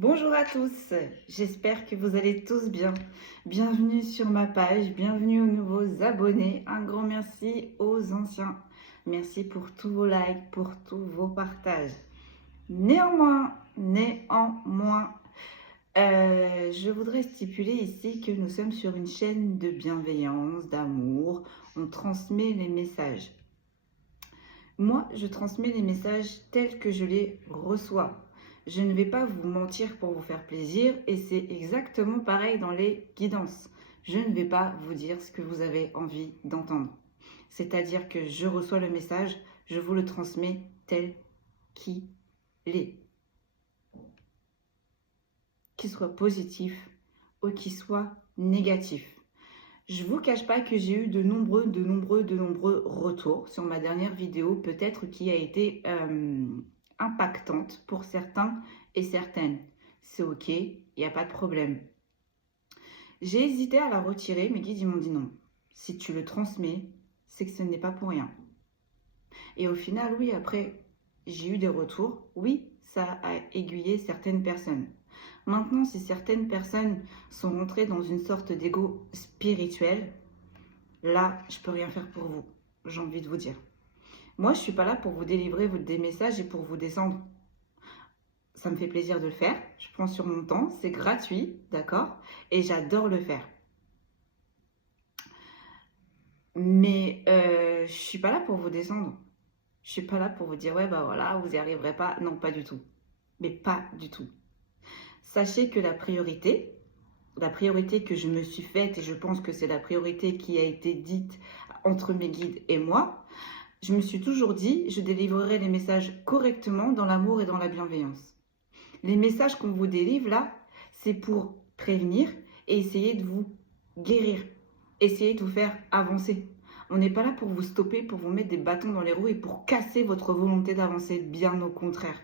Bonjour à tous, j'espère que vous allez tous bien. Bienvenue sur ma page, bienvenue aux nouveaux abonnés. Un grand merci aux anciens. Merci pour tous vos likes, pour tous vos partages. Néanmoins, je voudrais stipuler ici que nous sommes sur une chaîne de bienveillance, d'amour. On transmet les messages. Moi, je transmets les messages tels que je les reçois. Je ne vais pas vous mentir pour vous faire plaisir et c'est exactement pareil dans les guidances. Je ne vais pas vous dire ce que vous avez envie d'entendre. C'est-à-dire que je reçois le message, je vous le transmets tel qu'il est. Qu'il soit positif ou qu'il soit négatif. Je ne vous cache pas que j'ai eu de nombreux retours sur ma dernière vidéo, peut-être qui a été impactante pour certains et certaines. C'est ok, il n'y a pas de problème. J'ai hésité à la retirer, mes guides ils m'ont dit non. Si tu le transmets, c'est que ce n'est pas pour rien. Et au final, oui, après, j'ai eu des retours. Oui, ça a aiguillé certaines personnes. Maintenant, si certaines personnes sont rentrées dans une sorte d'ego spirituel, là, je peux rien faire pour vous. J'ai envie de vous dire. Moi, je ne suis pas là pour vous délivrer des messages et pour vous descendre. Ça me fait plaisir de le faire. Je prends sur mon temps. C'est gratuit, d'accord? Et j'adore le faire. Mais je ne suis pas là pour vous descendre. Je ne suis pas là pour vous dire, ouais, bah voilà, vous n'y arriverez pas. Non, pas du tout. Mais pas du tout. Sachez que la priorité que je me suis faite, et je pense que c'est la priorité qui a été dite entre mes guides et moi, je me suis toujours dit, je délivrerai les messages correctement dans l'amour et dans la bienveillance. Les messages qu'on vous délivre là, c'est pour prévenir et essayer de vous guérir, essayer de vous faire avancer. On n'est pas là pour vous stopper, pour vous mettre des bâtons dans les roues et pour casser votre volonté d'avancer, bien au contraire.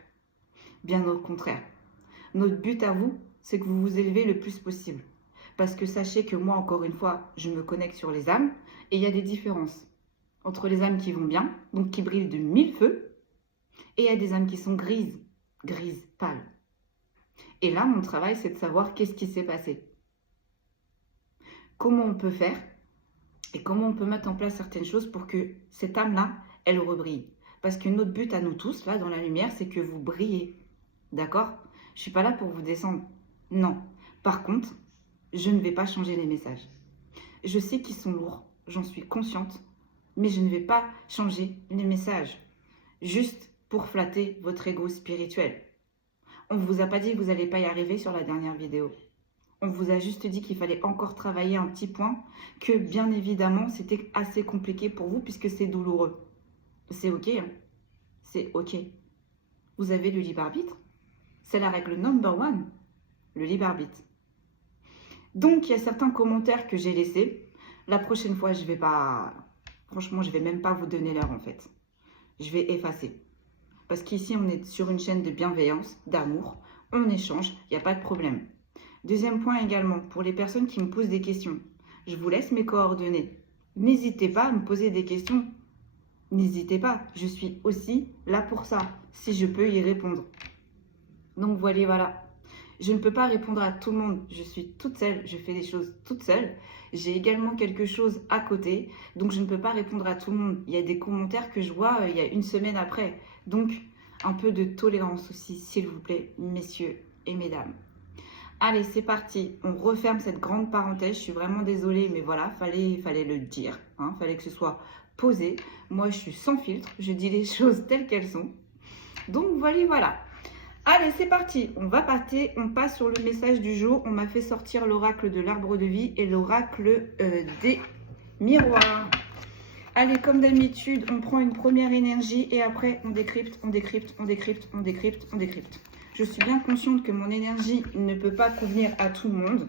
Bien au contraire. Notre but à vous, c'est que vous vous élevez le plus possible. Parce que sachez que moi, encore une fois, je me connecte sur les âmes et il y a des différences entre les âmes qui vont bien, donc qui brillent de mille feux, et il y a des âmes qui sont grises, pâles. Et là, mon travail, c'est de savoir qu'est-ce qui s'est passé. Comment on peut faire et comment on peut mettre en place certaines choses pour que cette âme-là, elle rebrille. Parce que notre but à nous tous, là, dans la lumière, c'est que vous brillez. D'accord ? Je ne suis pas là pour vous descendre. Non. Par contre, je ne vais pas changer les messages. Je sais qu'ils sont lourds, j'en suis consciente, mais je ne vais pas changer les messages. Juste pour flatter votre ego spirituel. On ne vous a pas dit que vous n'allez pas y arriver sur la dernière vidéo. On vous a juste dit qu'il fallait encore travailler un petit point, que bien évidemment, c'était assez compliqué pour vous puisque c'est douloureux. C'est ok, hein. C'est ok. Vous avez le libre arbitre. C'est la règle number one, le libre arbitre. Donc, il y a certains commentaires que j'ai laissés. La prochaine fois, je vais pas... Franchement, je vais même pas vous donner l'heure en fait. Je vais effacer. Parce qu'ici, on est sur une chaîne de bienveillance, d'amour. On échange, il n'y a pas de problème. Deuxième point également, pour les personnes qui me posent des questions. Je vous laisse mes coordonnées. N'hésitez pas à me poser des questions. N'hésitez pas, je suis aussi là pour ça, si je peux y répondre. Donc voilà. Je ne peux pas répondre à tout le monde. Je suis toute seule, je fais des choses toute seule. J'ai également quelque chose à côté, donc je ne peux pas répondre à tout le monde. Il y a des commentaires que je vois il y a une semaine après. Donc, un peu de tolérance aussi, s'il vous plaît, messieurs et mesdames. Allez, c'est parti. On referme cette grande parenthèse. Je suis vraiment désolée, mais voilà, fallait le dire. Fallait que ce soit posé. Moi, je suis sans filtre. Je dis les choses telles qu'elles sont. Donc, voilà. Allez, c'est parti. On passe sur le message du jour. On m'a fait sortir l'oracle de l'arbre de vie et l'oracle des miroirs. Allez, comme d'habitude, on prend une première énergie et après, on décrypte. Je suis bien consciente que mon énergie ne peut pas convenir à tout le monde.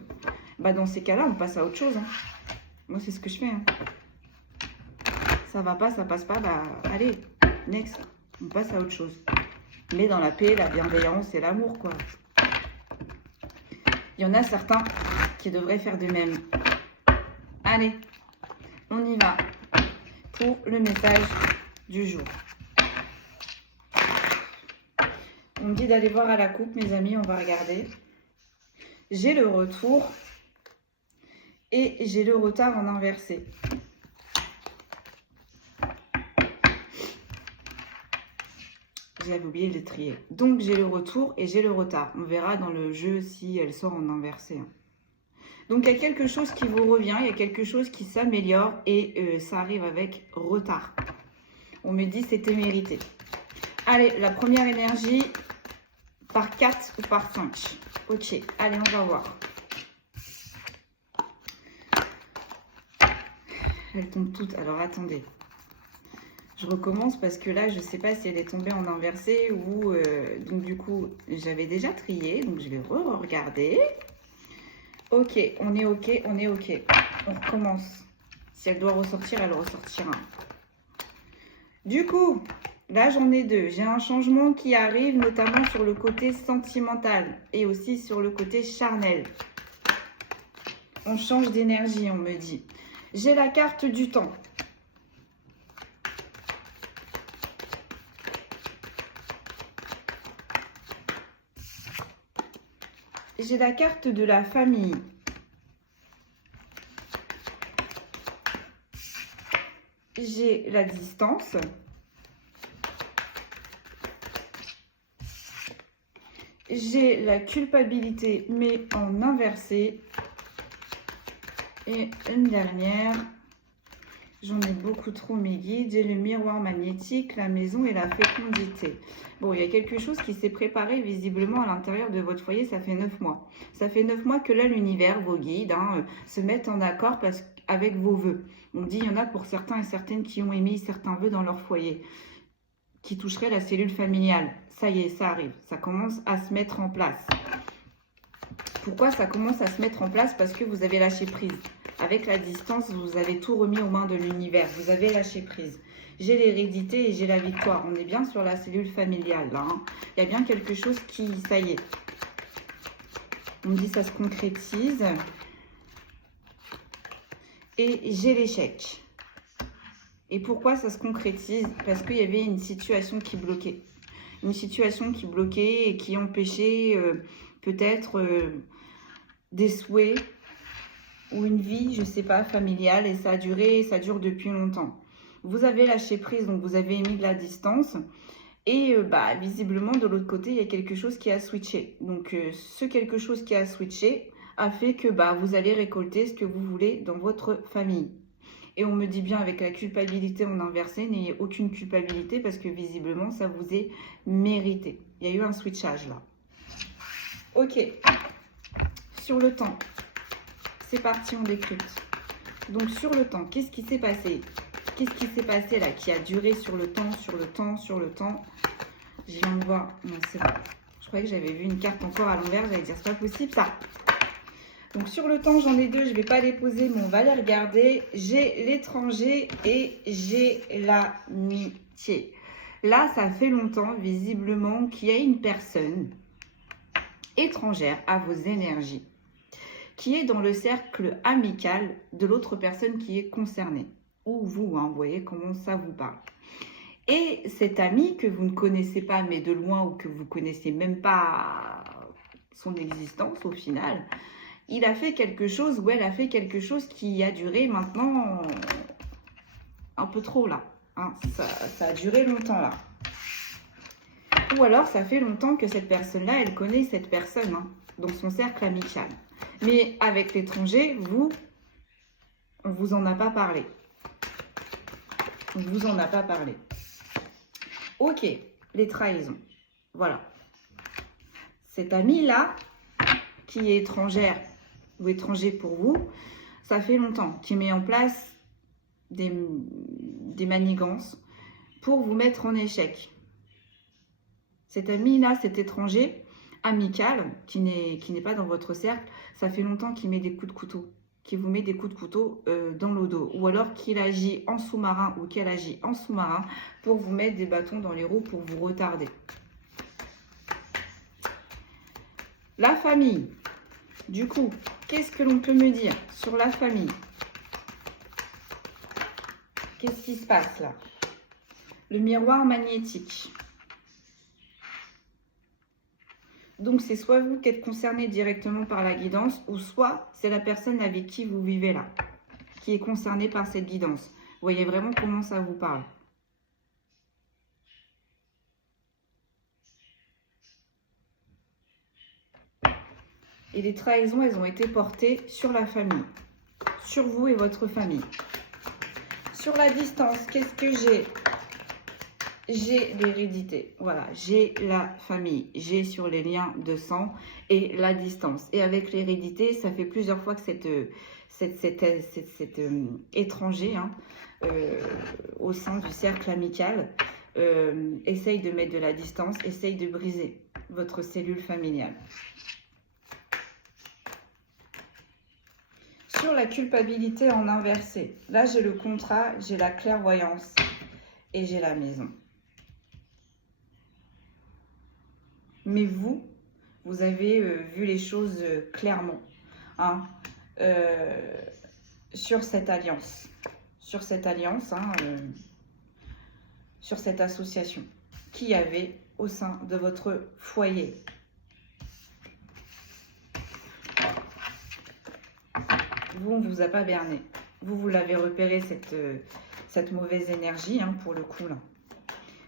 Bah, dans ces cas-là, on passe à autre chose. Moi, c'est ce que je fais. Ça va pas, ça passe pas. Bah, allez, next. On passe à autre chose. Mais dans la paix, la bienveillance et l'amour, quoi. Il y en a certains qui devraient faire de même. Allez, on y va pour le message du jour. On On me dit d'aller voir à la coupe, mes amis, on va regarder. J'ai le retour et j'ai le retard en inversé. J'avais oublié de les trier. Donc, j'ai le retour et j'ai le retard. On verra dans le jeu si elle sort en inversé. Donc, il y a quelque chose qui vous revient, il y a quelque chose qui s'améliore et ça arrive avec retard. On me dit c'était mérité. Allez, la première énergie, par 4 ou par 5. Ok, allez, on va voir. Elles tombent toutes. Alors, attendez. Je recommence parce que là, je ne sais pas si elle est tombée en inversé ou... donc, du coup, j'avais déjà trié. Donc, je vais re-regarder. Ok, on est ok, on est ok. On recommence. Si elle doit ressortir, elle ressortira. Du coup, là, j'en ai deux. J'ai un changement qui arrive, notamment sur le côté sentimental et aussi sur le côté charnel. On change d'énergie, on me dit. J'ai la carte du temps. J'ai la carte de la famille. J'ai la distance. J'ai la culpabilité, mais en inversé. Et une dernière. J'en ai beaucoup trop, mes guides. J'ai le miroir magnétique, la maison et la fécondité. Bon, il y a quelque chose qui s'est préparé visiblement à l'intérieur de votre foyer. Ça fait 9 mois. Ça fait 9 mois que là, l'univers, vos guides, se mettent en accord avec vos vœux. On dit, il y en a pour certains et certaines qui ont émis certains vœux dans leur foyer, qui toucheraient la cellule familiale. Ça y est, ça arrive. Ça commence à se mettre en place. Pourquoi ça commence à se mettre en place? Parce que vous avez lâché prise. Avec la distance, vous avez tout remis aux mains de l'univers. Vous avez lâché prise. J'ai l'hérédité et j'ai la victoire. On est bien sur la cellule familiale, là. Il y a bien quelque chose qui... Ça y est. On me dit ça se concrétise. Et j'ai l'échec. Et pourquoi ça se concrétise? Parce qu'il y avait une situation qui bloquait. Une situation qui bloquait et qui empêchait peut-être des souhaits ou une vie, je ne sais pas, familiale. Et ça a duré, ça dure depuis longtemps. Vous avez lâché prise, donc vous avez mis de la distance. Et visiblement, de l'autre côté, il y a quelque chose qui a switché. Donc, ce quelque chose qui a switché a fait que vous allez récolter ce que vous voulez dans votre famille. Et on me dit bien avec la culpabilité en inversé, n'ayez aucune culpabilité parce que visiblement, ça vous est mérité. Il y a eu un switchage là. Ok. Sur le temps. C'est parti, on décrypte. Donc, sur le temps, qu'est-ce qui s'est passé? Qu'est-ce qui s'est passé là, qui a duré sur le temps, sur le temps, sur le temps? Je viens de voir. Non, c'est bon. Je croyais que j'avais vu une carte encore à l'envers. J'allais dire, c'est pas possible ça. Donc, sur le temps, j'en ai deux. Je ne vais pas les poser, mais on va les regarder. J'ai l'étranger et j'ai l'amitié. Là, ça fait longtemps, visiblement, qu'il y a une personne étrangère à vos énergies qui est dans le cercle amical de l'autre personne qui est concernée. Ou vous, vous voyez comment ça vous parle. Et cet ami que vous ne connaissez pas, mais de loin, ou que vous ne connaissez même pas son existence au final, il a fait quelque chose, ou elle a fait quelque chose qui a duré maintenant un peu trop là. Ça a duré longtemps là. Ou alors ça fait longtemps que cette personne-là, elle connaît cette personne dans son cercle amical. Mais avec l'étranger, on vous en a pas parlé. On vous en a pas parlé. Ok, les trahisons. Voilà. Cette amie-là, qui est étrangère ou étranger pour vous, ça fait longtemps, qui met en place des manigances pour vous mettre en échec. Cette amie-là, cet étranger amical, qui n'est pas dans votre cercle, ça fait longtemps qu'il met des coups de couteau, qu'il vous met des coups de couteau dans le dos, ou alors qu'il agit en sous-marin ou qu'elle agit en sous-marin pour vous mettre des bâtons dans les roues pour vous retarder. La famille, du coup, qu'est-ce que l'on peut me dire sur la famille? Qu'est-ce qui se passe là? Le miroir magnétique. Donc, c'est soit vous qui êtes concerné directement par la guidance, ou soit c'est la personne avec qui vous vivez là, qui est concernée par cette guidance. Vous voyez vraiment comment ça vous parle. Et les trahisons, elles ont été portées sur la famille, sur vous et votre famille. Sur la distance, qu'est-ce que j'ai? J'ai l'hérédité, voilà, j'ai la famille, j'ai sur les liens de sang et la distance. Et avec l'hérédité, ça fait plusieurs fois que cet étranger hein, au sein du cercle amical essaye de mettre de la distance, essaye de briser votre cellule familiale. Sur la culpabilité en inversé, là j'ai le contrat, j'ai la clairvoyance et j'ai la maison. Mais vous avez vu les choses clairement hein, sur cette alliance, sur cette association qu'il y avait au sein de votre foyer. Vous, on ne vous a pas berné. Vous l'avez repéré, cette mauvaise énergie, hein, pour le coup, là.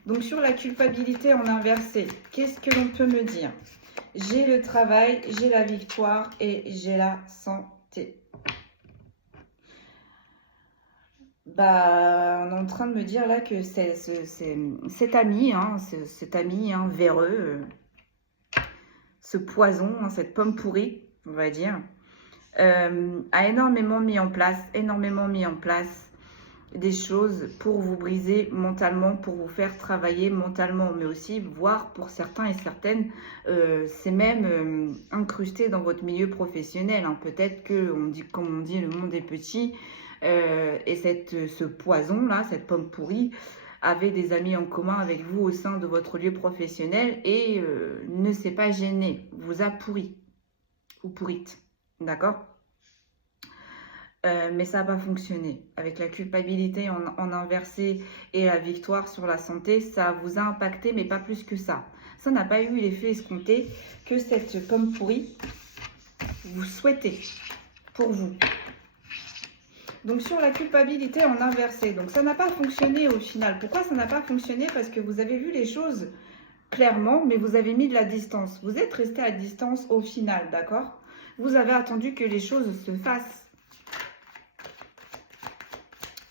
Donc, sur la culpabilité en inversé, qu'est-ce que l'on peut me dire? J'ai le travail, j'ai la victoire et j'ai la santé. Bah, on est en train de me dire là que cet ami, véreux, ce poison, hein, cette pomme pourrie, on va dire, a énormément mis en place des choses pour vous briser mentalement, pour vous faire travailler mentalement, mais aussi, voire pour certains et certaines, c'est même incrusté dans votre milieu professionnel. Hein. Peut-être que, comme on dit, le monde est petit, et ce poison-là, cette pomme pourrie, avait des amis en commun avec vous au sein de votre lieu professionnel et ne s'est pas gêné, vous a pourri, ou pourrite, d'accord? Mais ça n'a pas fonctionné. Avec la culpabilité en inversé et la victoire sur la santé, ça vous a impacté, mais pas plus que ça. Ça n'a pas eu l'effet escompté que cette pomme pourrie vous souhaitez pour vous. Donc sur la culpabilité en inversé, donc ça n'a pas fonctionné au final. Pourquoi ça n'a pas fonctionné? Parce que vous avez vu les choses clairement, mais vous avez mis de la distance. Vous êtes resté à distance au final, d'accord? Vous avez attendu que les choses se fassent.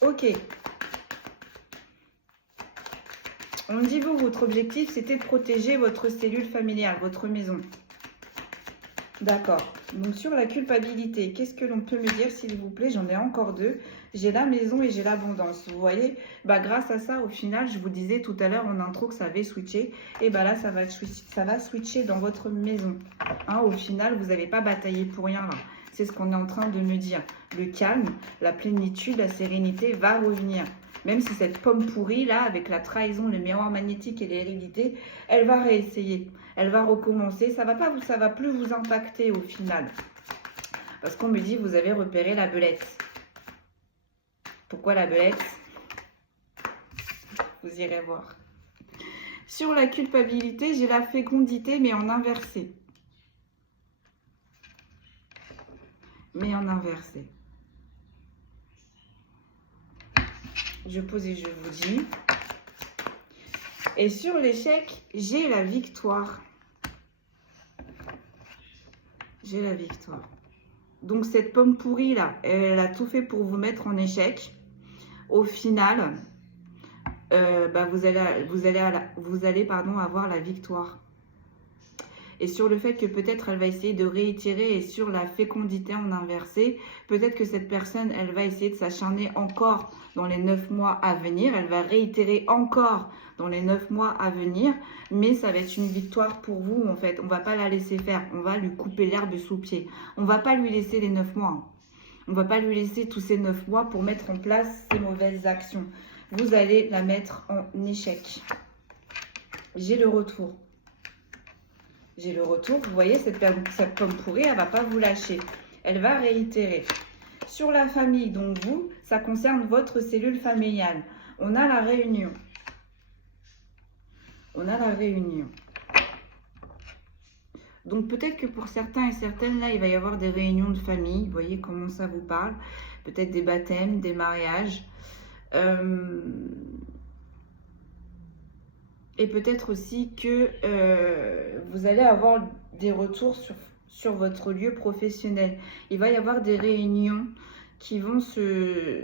Ok. On me dit, vous, votre objectif, c'était de protéger votre cellule familiale, votre maison. D'accord. Donc, sur la culpabilité, qu'est-ce que l'on peut me dire, s'il vous plaît? J'en ai encore deux. J'ai la maison et j'ai l'abondance. Vous voyez, bah, grâce à ça, au final, je vous disais tout à l'heure en intro que ça avait switché. Et bah là, ça va switcher dans votre maison. Hein, au final, vous n'avez pas bataillé pour rien là. C'est ce qu'on est en train de me dire. Le calme, la plénitude, la sérénité va revenir. Même si cette pomme pourrie, là, avec la trahison, le miroir magnétique et l'hérédité, elle va réessayer. Elle va recommencer. Ça va plus vous impacter au final. Parce qu'on me dit, vous avez repéré la belette. Pourquoi la belette? Vous irez voir. Sur la culpabilité, j'ai la fécondité, mais en inversé. Mais en inversé. Je pose et je vous dis. Et sur l'échec, j'ai la victoire. J'ai la victoire. Donc cette pomme pourrie là, elle a tout fait pour vous mettre en échec. Au final, bah, vous allez avoir la victoire. Et sur le fait que peut-être elle va essayer de réitérer, et sur la fécondité en inversé, peut-être que cette personne, elle va essayer de s'acharner encore dans les 9 mois à venir. Elle va réitérer encore dans les 9 mois à venir. Mais ça va être une victoire pour vous, en fait. On ne va pas la laisser faire. On va lui couper l'herbe sous le pied. On ne va pas lui laisser les 9 mois. On ne va pas lui laisser tous ces 9 mois pour mettre en place ces mauvaises actions. Vous allez la mettre en échec. J'ai le retour. J'ai le retour. Vous voyez, cette pomme pourrie, elle ne va pas vous lâcher. Elle va réitérer. Sur la famille, donc vous, ça concerne votre cellule familiale. On a la réunion. On a la réunion. Donc peut-être que pour certains et certaines, là, il va y avoir des réunions de famille. Vous voyez comment ça vous parle. Peut-être des baptêmes, des mariages. Et peut-être aussi que vous allez avoir des retours sur votre lieu professionnel. Il va y avoir des réunions qui vont se...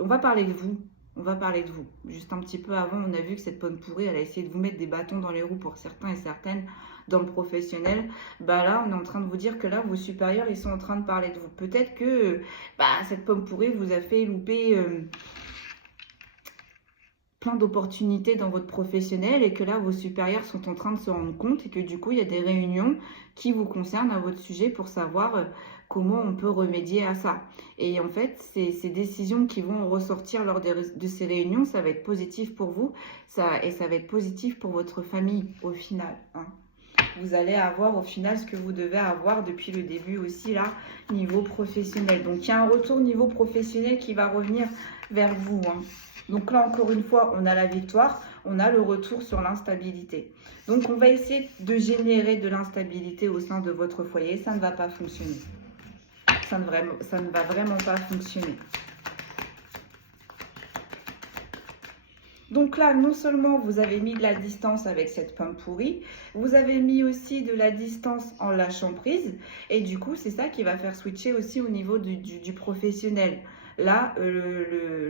On va parler de vous. On va parler de vous. Juste un petit peu avant, on a vu que cette pomme pourrie, elle a essayé de vous mettre des bâtons dans les roues pour certains et certaines dans le professionnel. Bah là, on est en train de vous dire que là, vos supérieurs, ils sont en train de parler de vous. Peut-être que cette pomme pourrie vous a fait louper... plein d'opportunités dans votre professionnel et que là, vos supérieurs sont en train de se rendre compte et que du coup, il y a des réunions qui vous concernent à votre sujet pour savoir comment on peut remédier à ça. Et en fait, ces décisions qui vont ressortir lors de ces réunions, ça va être positif pour vous et ça va être positif pour votre famille au final. Hein. Vous allez avoir au final ce que vous devez avoir depuis le début aussi là, niveau professionnel. Donc, il y a un retour niveau professionnel qui va revenir vers vous. Hein. Donc là, encore une fois, on a la victoire, on a le retour sur l'instabilité. Donc, on va essayer de générer de l'instabilité au sein de votre foyer. Ça ne va pas fonctionner. Ça ne va vraiment pas fonctionner. Donc là, non seulement vous avez mis de la distance avec cette pomme pourrie, vous avez mis aussi de la distance en lâchant prise. Et du coup, c'est ça qui va faire switcher aussi au niveau du professionnel. Là,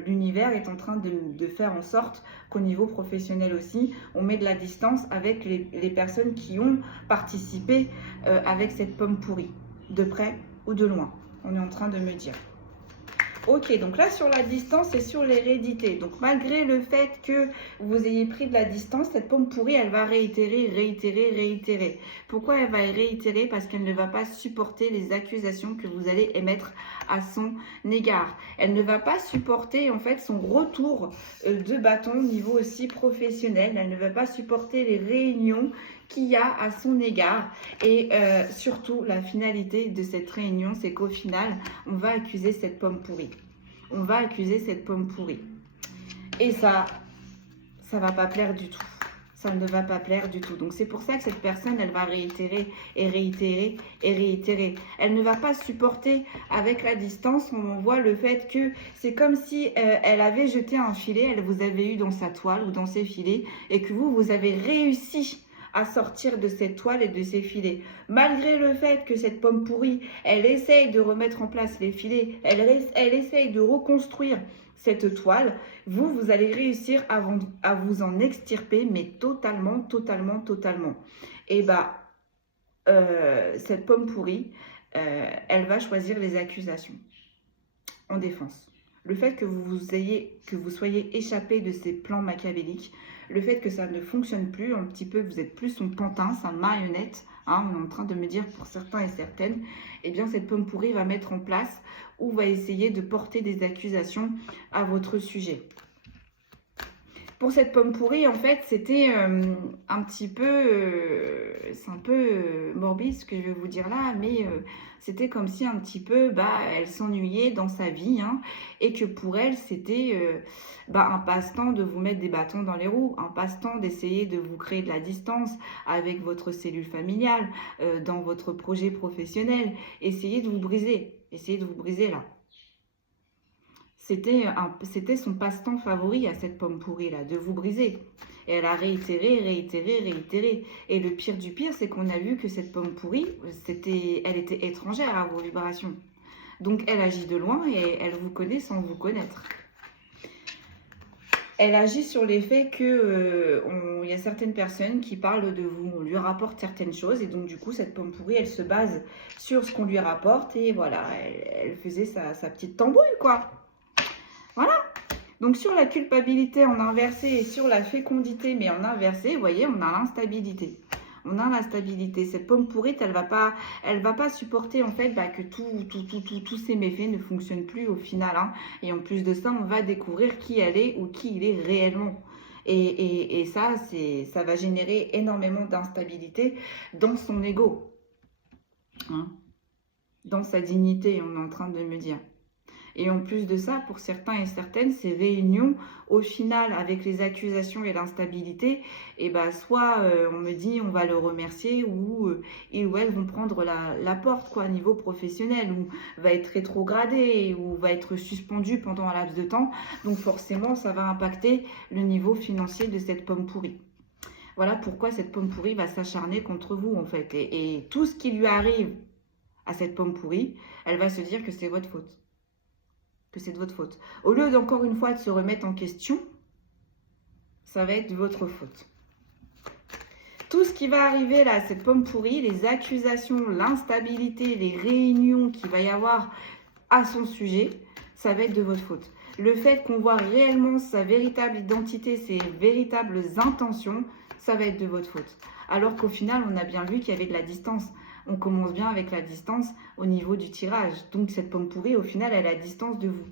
l'univers est en train de faire en sorte qu'au niveau professionnel aussi, on met de la distance avec les personnes qui ont participé avec cette pomme pourrie, de près ou de loin. On est en train de me dire. Ok, donc là sur la distance et sur l'hérédité. Donc malgré le fait que vous ayez pris de la distance, cette pomme pourrie, elle va réitérer, réitérer, réitérer. Pourquoi elle va réitérer? Parce qu'elle ne va pas supporter les accusations que vous allez émettre à son égard. Elle ne va pas supporter en fait son retour de bâton au niveau aussi professionnel. Elle ne va pas supporter les réunions qu'il y a à son égard. Et surtout, la finalité de cette réunion, c'est qu'au final, on va accuser cette pomme pourrie. On va accuser cette pomme pourrie. Et ça va pas plaire du tout. Ça ne va pas plaire du tout. Donc, c'est pour ça que cette personne, elle va réitérer et réitérer et réitérer. Elle ne va pas supporter avec la distance. On voit le fait que c'est comme si elle avait jeté un filet, elle vous avait eu dans sa toile ou dans ses filets et que vous avez réussi à sortir de cette toile et de ces filets. Malgré le fait que cette pomme pourrie, elle essaye de remettre en place les filets, elle essaye de reconstruire cette toile, vous allez réussir à vous en extirper, mais totalement, totalement, totalement. Et cette pomme pourrie, elle va choisir les accusations en défense. Le fait que vous soyez échappé de ces plans machiavéliques, le fait que ça ne fonctionne plus, un petit peu, vous êtes plus son pantin, sa marionnette, hein, on est en train de me dire pour certains et certaines, eh bien cette pomme pourrie va mettre en place ou va essayer de porter des accusations à votre sujet. Pour cette pomme pourrie, en fait, c'était un petit peu, c'est un peu morbide ce que je vais vous dire là, mais c'était comme si un petit peu, elle s'ennuyait dans sa vie, hein, et que pour elle, c'était un passe-temps de vous mettre des bâtons dans les roues, un passe-temps d'essayer de vous créer de la distance avec votre cellule familiale, dans votre projet professionnel, essayez de vous briser là. C'était son passe-temps favori à cette pomme pourrie là, de vous briser. Et elle a réitéré, réitéré, réitéré. Et le pire du pire, c'est qu'on a vu que cette pomme pourrie, elle était étrangère à vos vibrations. Donc elle agit de loin et elle vous connaît sans vous connaître. Elle agit sur l'effet que y a certaines personnes qui parlent de vous, on lui rapporte certaines choses et donc du coup cette pomme pourrie, elle se base sur ce qu'on lui rapporte et voilà, elle faisait sa petite tambouille quoi. Voilà. Donc, sur la culpabilité en inversé et sur la fécondité, mais en inversé, vous voyez, on a l'instabilité. On a l'instabilité. Cette pomme pourrite, elle va pas supporter, en fait, que tous ces méfaits ne fonctionnent plus au final. Hein. Et en plus de ça, on va découvrir qui elle est ou qui il est réellement. Et ça, ça va générer énormément d'instabilité dans son ego. Hein. Dans sa dignité, on est en train de me dire. Et en plus de ça, pour certains et certaines, ces réunions, au final, avec les accusations et l'instabilité, et bah, soit on me dit on va le remercier, ou ils ou elles vont prendre la porte, quoi, à niveau professionnel, ou va être rétrogradé, ou va être suspendu pendant un laps de temps. Donc forcément, ça va impacter le niveau financier de cette pomme pourrie. Voilà pourquoi cette pomme pourrie va s'acharner contre vous, en fait. Et tout ce qui lui arrive à cette pomme pourrie, elle va se dire que c'est votre faute. Que c'est de votre faute. Au lieu d'encore une fois de se remettre en question, ça va être de votre faute. Tout ce qui va arriver là, cette pomme pourrie, les accusations, l'instabilité, les réunions qu'il va y avoir à son sujet, ça va être de votre faute. Le fait qu'on voit réellement sa véritable identité, ses véritables intentions, ça va être de votre faute. Alors qu'au final, on a bien vu qu'il y avait de la distance. On commence bien avec la distance au niveau du tirage. Donc cette pomme pourrie, au final, elle est à distance de vous.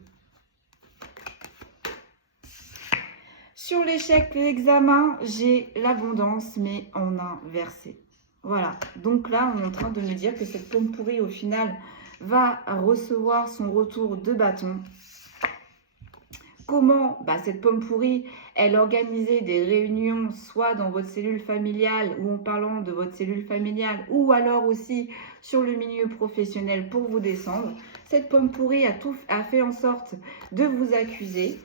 Sur l'échec, l'examen, j'ai l'abondance, mais en inversé. Voilà. Donc là, on est en train de me dire que cette pomme pourrie, au final, va recevoir son retour de bâton. Comment cette pomme pourrie, elle organisait des réunions, soit dans votre cellule familiale, ou en parlant de votre cellule familiale, ou alors aussi sur le milieu professionnel pour vous descendre. Cette pomme pourrie a fait en sorte de vous accuser,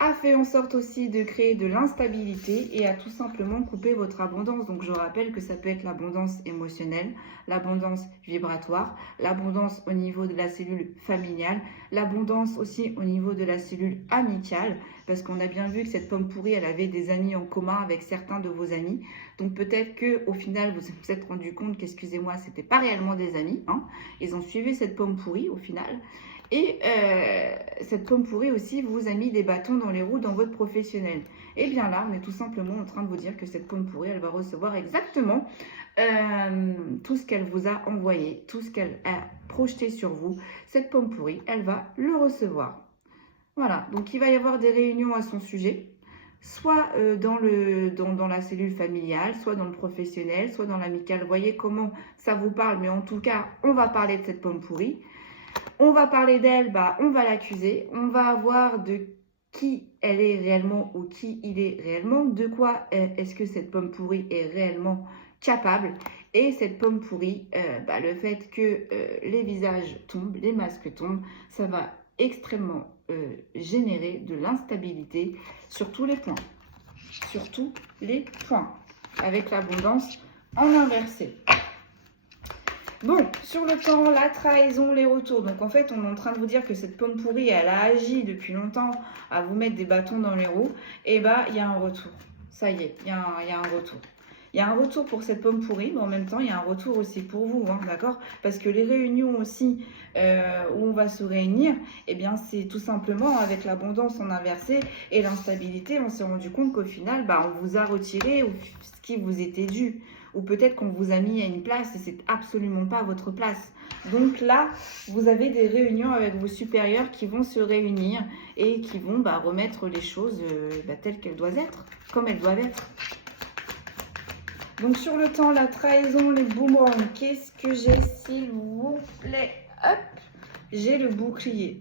a fait en sorte aussi de créer de l'instabilité et a tout simplement coupé votre abondance. Donc je rappelle que ça peut être l'abondance émotionnelle, l'abondance vibratoire, l'abondance au niveau de la cellule familiale, l'abondance aussi au niveau de la cellule amicale, parce qu'on a bien vu que cette pomme pourrie, elle avait des amis en commun avec certains de vos amis. Donc peut-être qu'au final, vous vous êtes rendu compte qu'excusez-moi, ce n'était pas réellement des amis, hein. Ils ont suivi cette pomme pourrie au final. Et cette pomme pourrie aussi vous a mis des bâtons dans les roues dans votre professionnel. Et bien là, on est tout simplement en train de vous dire que cette pomme pourrie, elle va recevoir exactement tout ce qu'elle vous a envoyé, tout ce qu'elle a projeté sur vous. Cette pomme pourrie, elle va le recevoir. Voilà, donc il va y avoir des réunions à son sujet, soit dans la cellule familiale, soit dans le professionnel, soit dans l'amical. Vous voyez comment ça vous parle, mais en tout cas, on va parler de cette pomme pourrie. On va parler d'elle, on va l'accuser, on va voir de qui elle est réellement ou qui il est réellement, de quoi est-ce que cette pomme pourrie est réellement capable. Et cette pomme pourrie, le fait que les visages tombent, les masques tombent, ça va extrêmement générer de l'instabilité sur tous les points. Sur tous les points. Avec l'abondance en inversé. Bon, sur le temps, la trahison, les retours. Donc en fait, on est en train de vous dire que cette pomme pourrie, elle a agi depuis longtemps à vous mettre des bâtons dans les roues. Et il y a un retour. Ça y est, il y a un retour. Il y a un retour pour cette pomme pourrie, mais en même temps, il y a un retour aussi pour vous, hein, d'accord? Parce que les réunions aussi où on va se réunir, c'est tout simplement avec l'abondance en inversé et l'instabilité, on s'est rendu compte qu'au final, on vous a retiré ce qui vous était dû. Ou peut-être qu'on vous a mis à une place et c'est absolument pas votre place. Donc là, vous avez des réunions avec vos supérieurs qui vont se réunir et qui vont remettre les choses telles qu'elles doivent être, comme elles doivent être. Donc sur le temps, la trahison, les boomerangs, qu'est-ce que j'ai s'il vous plaît? Hop, j'ai le bouclier.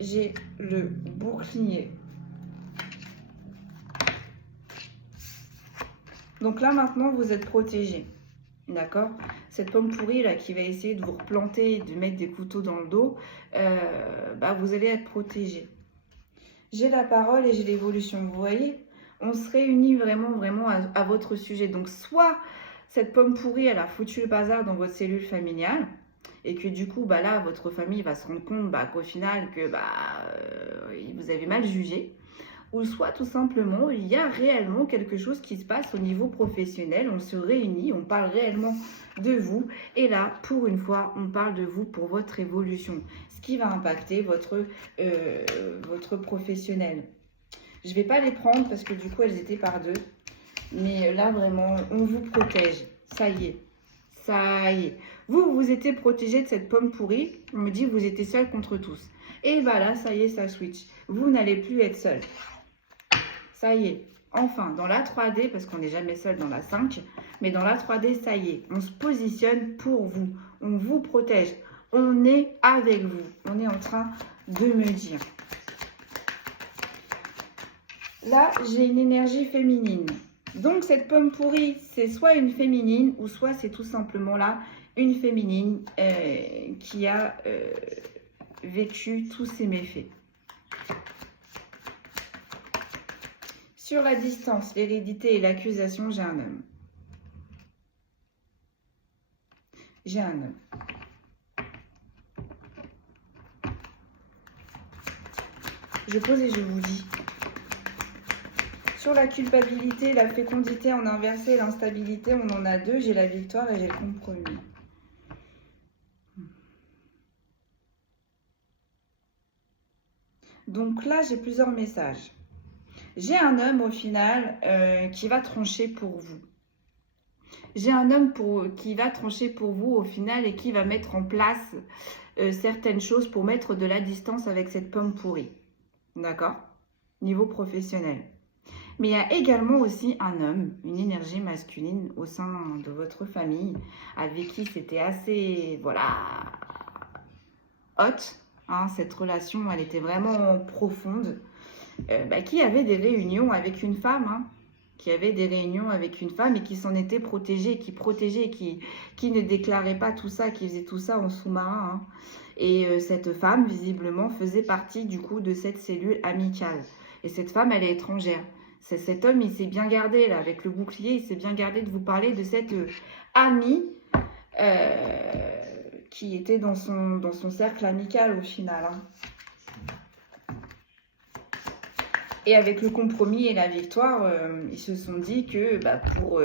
J'ai le bouclier. Donc là, maintenant, vous êtes protégé. D'accord? Cette pomme pourrie, là, qui va essayer de vous replanter, de mettre des couteaux dans le dos, vous allez être protégé. J'ai la parole et j'ai l'évolution. Vous voyez? On se réunit vraiment à votre sujet. Donc, soit cette pomme pourrie, elle a foutu le bazar dans votre cellule familiale, et que du coup, là, votre famille va se rendre compte qu'au final, vous avez mal jugé. Ou soit tout simplement, il y a réellement quelque chose qui se passe au niveau professionnel, on se réunit, on parle réellement de vous, et là, pour une fois, on parle de vous pour votre évolution, ce qui va impacter votre professionnel. Je ne vais pas les prendre parce que du coup, elles étaient par deux, mais là, vraiment, on vous protège, ça y est. Ça y est. Vous étiez protégé de cette pomme pourrie, on me dit que vous étiez seul contre tous. Et là, ça y est, ça switch. Vous n'allez plus être seul. Ça y est, enfin, dans la 3D, parce qu'on n'est jamais seul dans la 5, mais dans la 3D, ça y est, on se positionne pour vous, on vous protège, on est avec vous, on est en train de me dire. Là, j'ai une énergie féminine. Donc, cette pomme pourrie, c'est soit une féminine ou soit c'est tout simplement là une féminine qui a vécu tous ces méfaits. Sur la distance, l'hérédité et l'accusation, j'ai un homme. J'ai un homme. Je pose et je vous dis. Sur la culpabilité, la fécondité en inversé, l'instabilité, on en a deux. J'ai la victoire et j'ai le compromis. Donc là, j'ai plusieurs messages. J'ai un homme au final qui va trancher pour vous. J'ai un homme qui va trancher pour vous au final et qui va mettre en place certaines choses pour mettre de la distance avec cette pomme pourrie. D'accord? Niveau professionnel. Mais il y a également aussi un homme, une énergie masculine au sein de votre famille avec qui c'était assez, voilà, haute. Hein, cette relation, elle était vraiment profonde. Qui avait des réunions avec une femme, hein, qui avait des réunions avec une femme et qui s'en était protégée, qui protégeait, qui ne déclarait pas tout ça, qui faisait tout ça en sous-marin. Hein. Et cette femme, visiblement, faisait partie du coup de cette cellule amicale. Et cette femme, elle est étrangère. Cet homme, il s'est bien gardé, là, avec le bouclier, il s'est bien gardé de vous parler de cette amie qui était dans son cercle amical au final. Hein. Et avec le compromis et la victoire, ils se sont dit que pour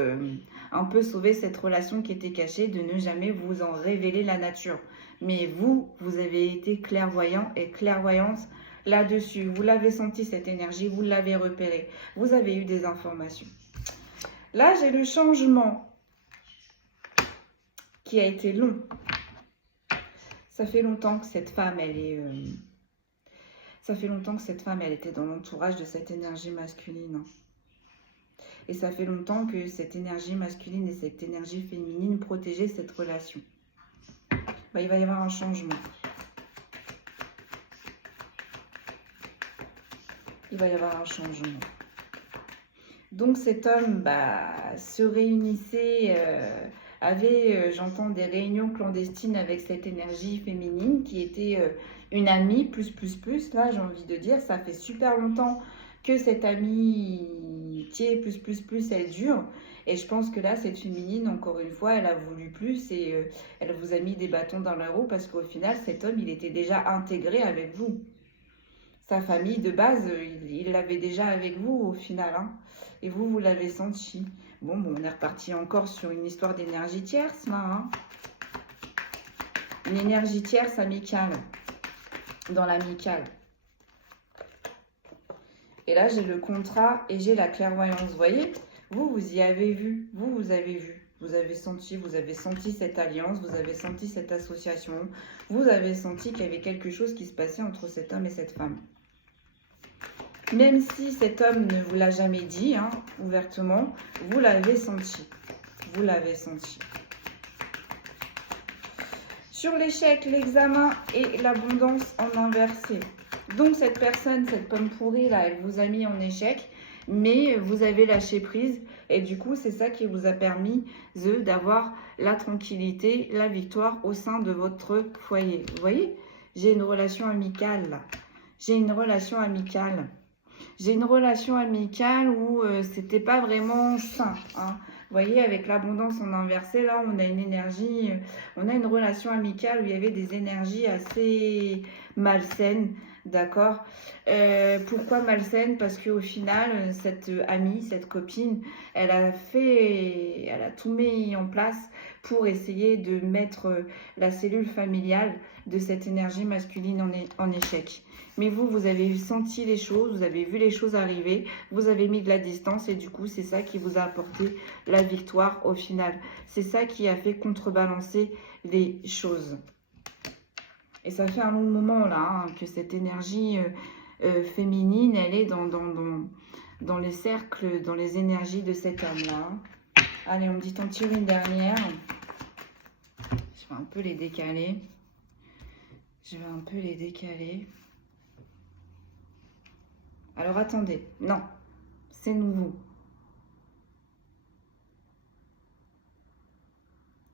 un peu sauver cette relation qui était cachée, de ne jamais vous en révéler la nature. Mais vous avez été clairvoyant et clairvoyante là-dessus. Vous l'avez senti, cette énergie, vous l'avez repérée. Vous avez eu des informations. Là, j'ai le changement qui a été long. Ça fait longtemps que cette femme, elle est... Ça fait longtemps que cette femme, elle était dans l'entourage de cette énergie masculine. Et ça fait longtemps que cette énergie masculine et cette énergie féminine protégeaient cette relation. Il va y avoir un changement. Il va y avoir un changement. Donc cet homme se réunissait, avait, j'entends, des réunions clandestines avec cette énergie féminine qui était une amie, plus, là j'ai envie de dire, ça fait super longtemps que cette amitié, plus, elle dure. Et je pense que là, cette féminine, encore une fois, elle a voulu plus et elle vous a mis des bâtons dans la roue parce qu'au final, cet homme, il était déjà intégré avec vous. Sa famille, de base, il l'avait déjà avec vous au final. Hein. Et vous l'avez senti. Bon, on est reparti encore sur une histoire d'énergie tierce, là. Hein. Une énergie tierce amicale. Dans l'amicale. Et là, j'ai le contrat et j'ai la clairvoyance. Vous voyez, vous y avez vu. Vous avez vu. Vous avez senti cette alliance. Vous avez senti cette association. Vous avez senti qu'il y avait quelque chose qui se passait entre cet homme et cette femme. Même si cet homme ne vous l'a jamais dit, hein, ouvertement, vous l'avez senti. Vous l'avez senti. Sur l'échec, l'examen et l'abondance en inversé. Donc cette personne, cette pomme pourrie, là, elle vous a mis en échec, mais vous avez lâché prise. Et du coup, c'est ça qui vous a permis d'avoir la tranquillité, la victoire au sein de votre foyer. Vous voyez, j'ai une relation amicale, là. J'ai une relation amicale. J'ai une relation amicale où c'était pas vraiment sain. Hein. Vous voyez, avec l'abondance en inversé, là, on a une énergie, on a une relation amicale où il y avait des énergies assez malsaines, d'accord? Pourquoi malsaines? Parce qu'au final, cette amie, cette copine, elle a tout mis en place pour essayer de mettre la cellule familiale de cette énergie masculine en échec. Mais vous avez senti les choses, vous avez vu les choses arriver, vous avez mis de la distance et du coup, c'est ça qui vous a apporté la victoire au final. C'est ça qui a fait contrebalancer les choses. Et ça fait un long moment là que cette énergie féminine, elle est dans les cercles, dans les énergies de cet homme-là. Allez, on me dit t'en tires une dernière. Je vais un peu les décaler. Alors attendez, non, c'est nouveau.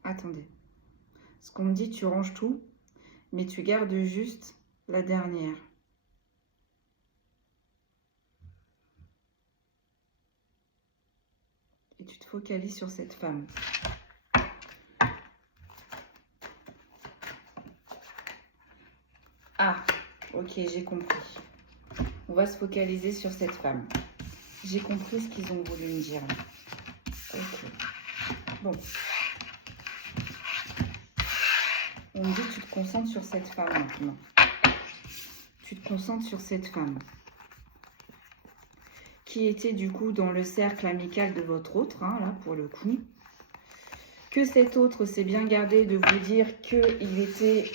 Attendez. Ce qu'on me dit, tu ranges tout, mais tu gardes juste la dernière. Et tu te focalises sur cette femme. Ah, ok, j'ai compris. On va se focaliser sur cette femme. J'ai compris ce qu'ils ont voulu me dire. Ok. Bon. On me dit que tu te concentres sur cette femme maintenant. Tu te concentres sur cette femme. Qui était du coup dans le cercle amical de votre autre, hein, là pour le coup. Que cet autre s'est bien gardé de vous dire qu'il était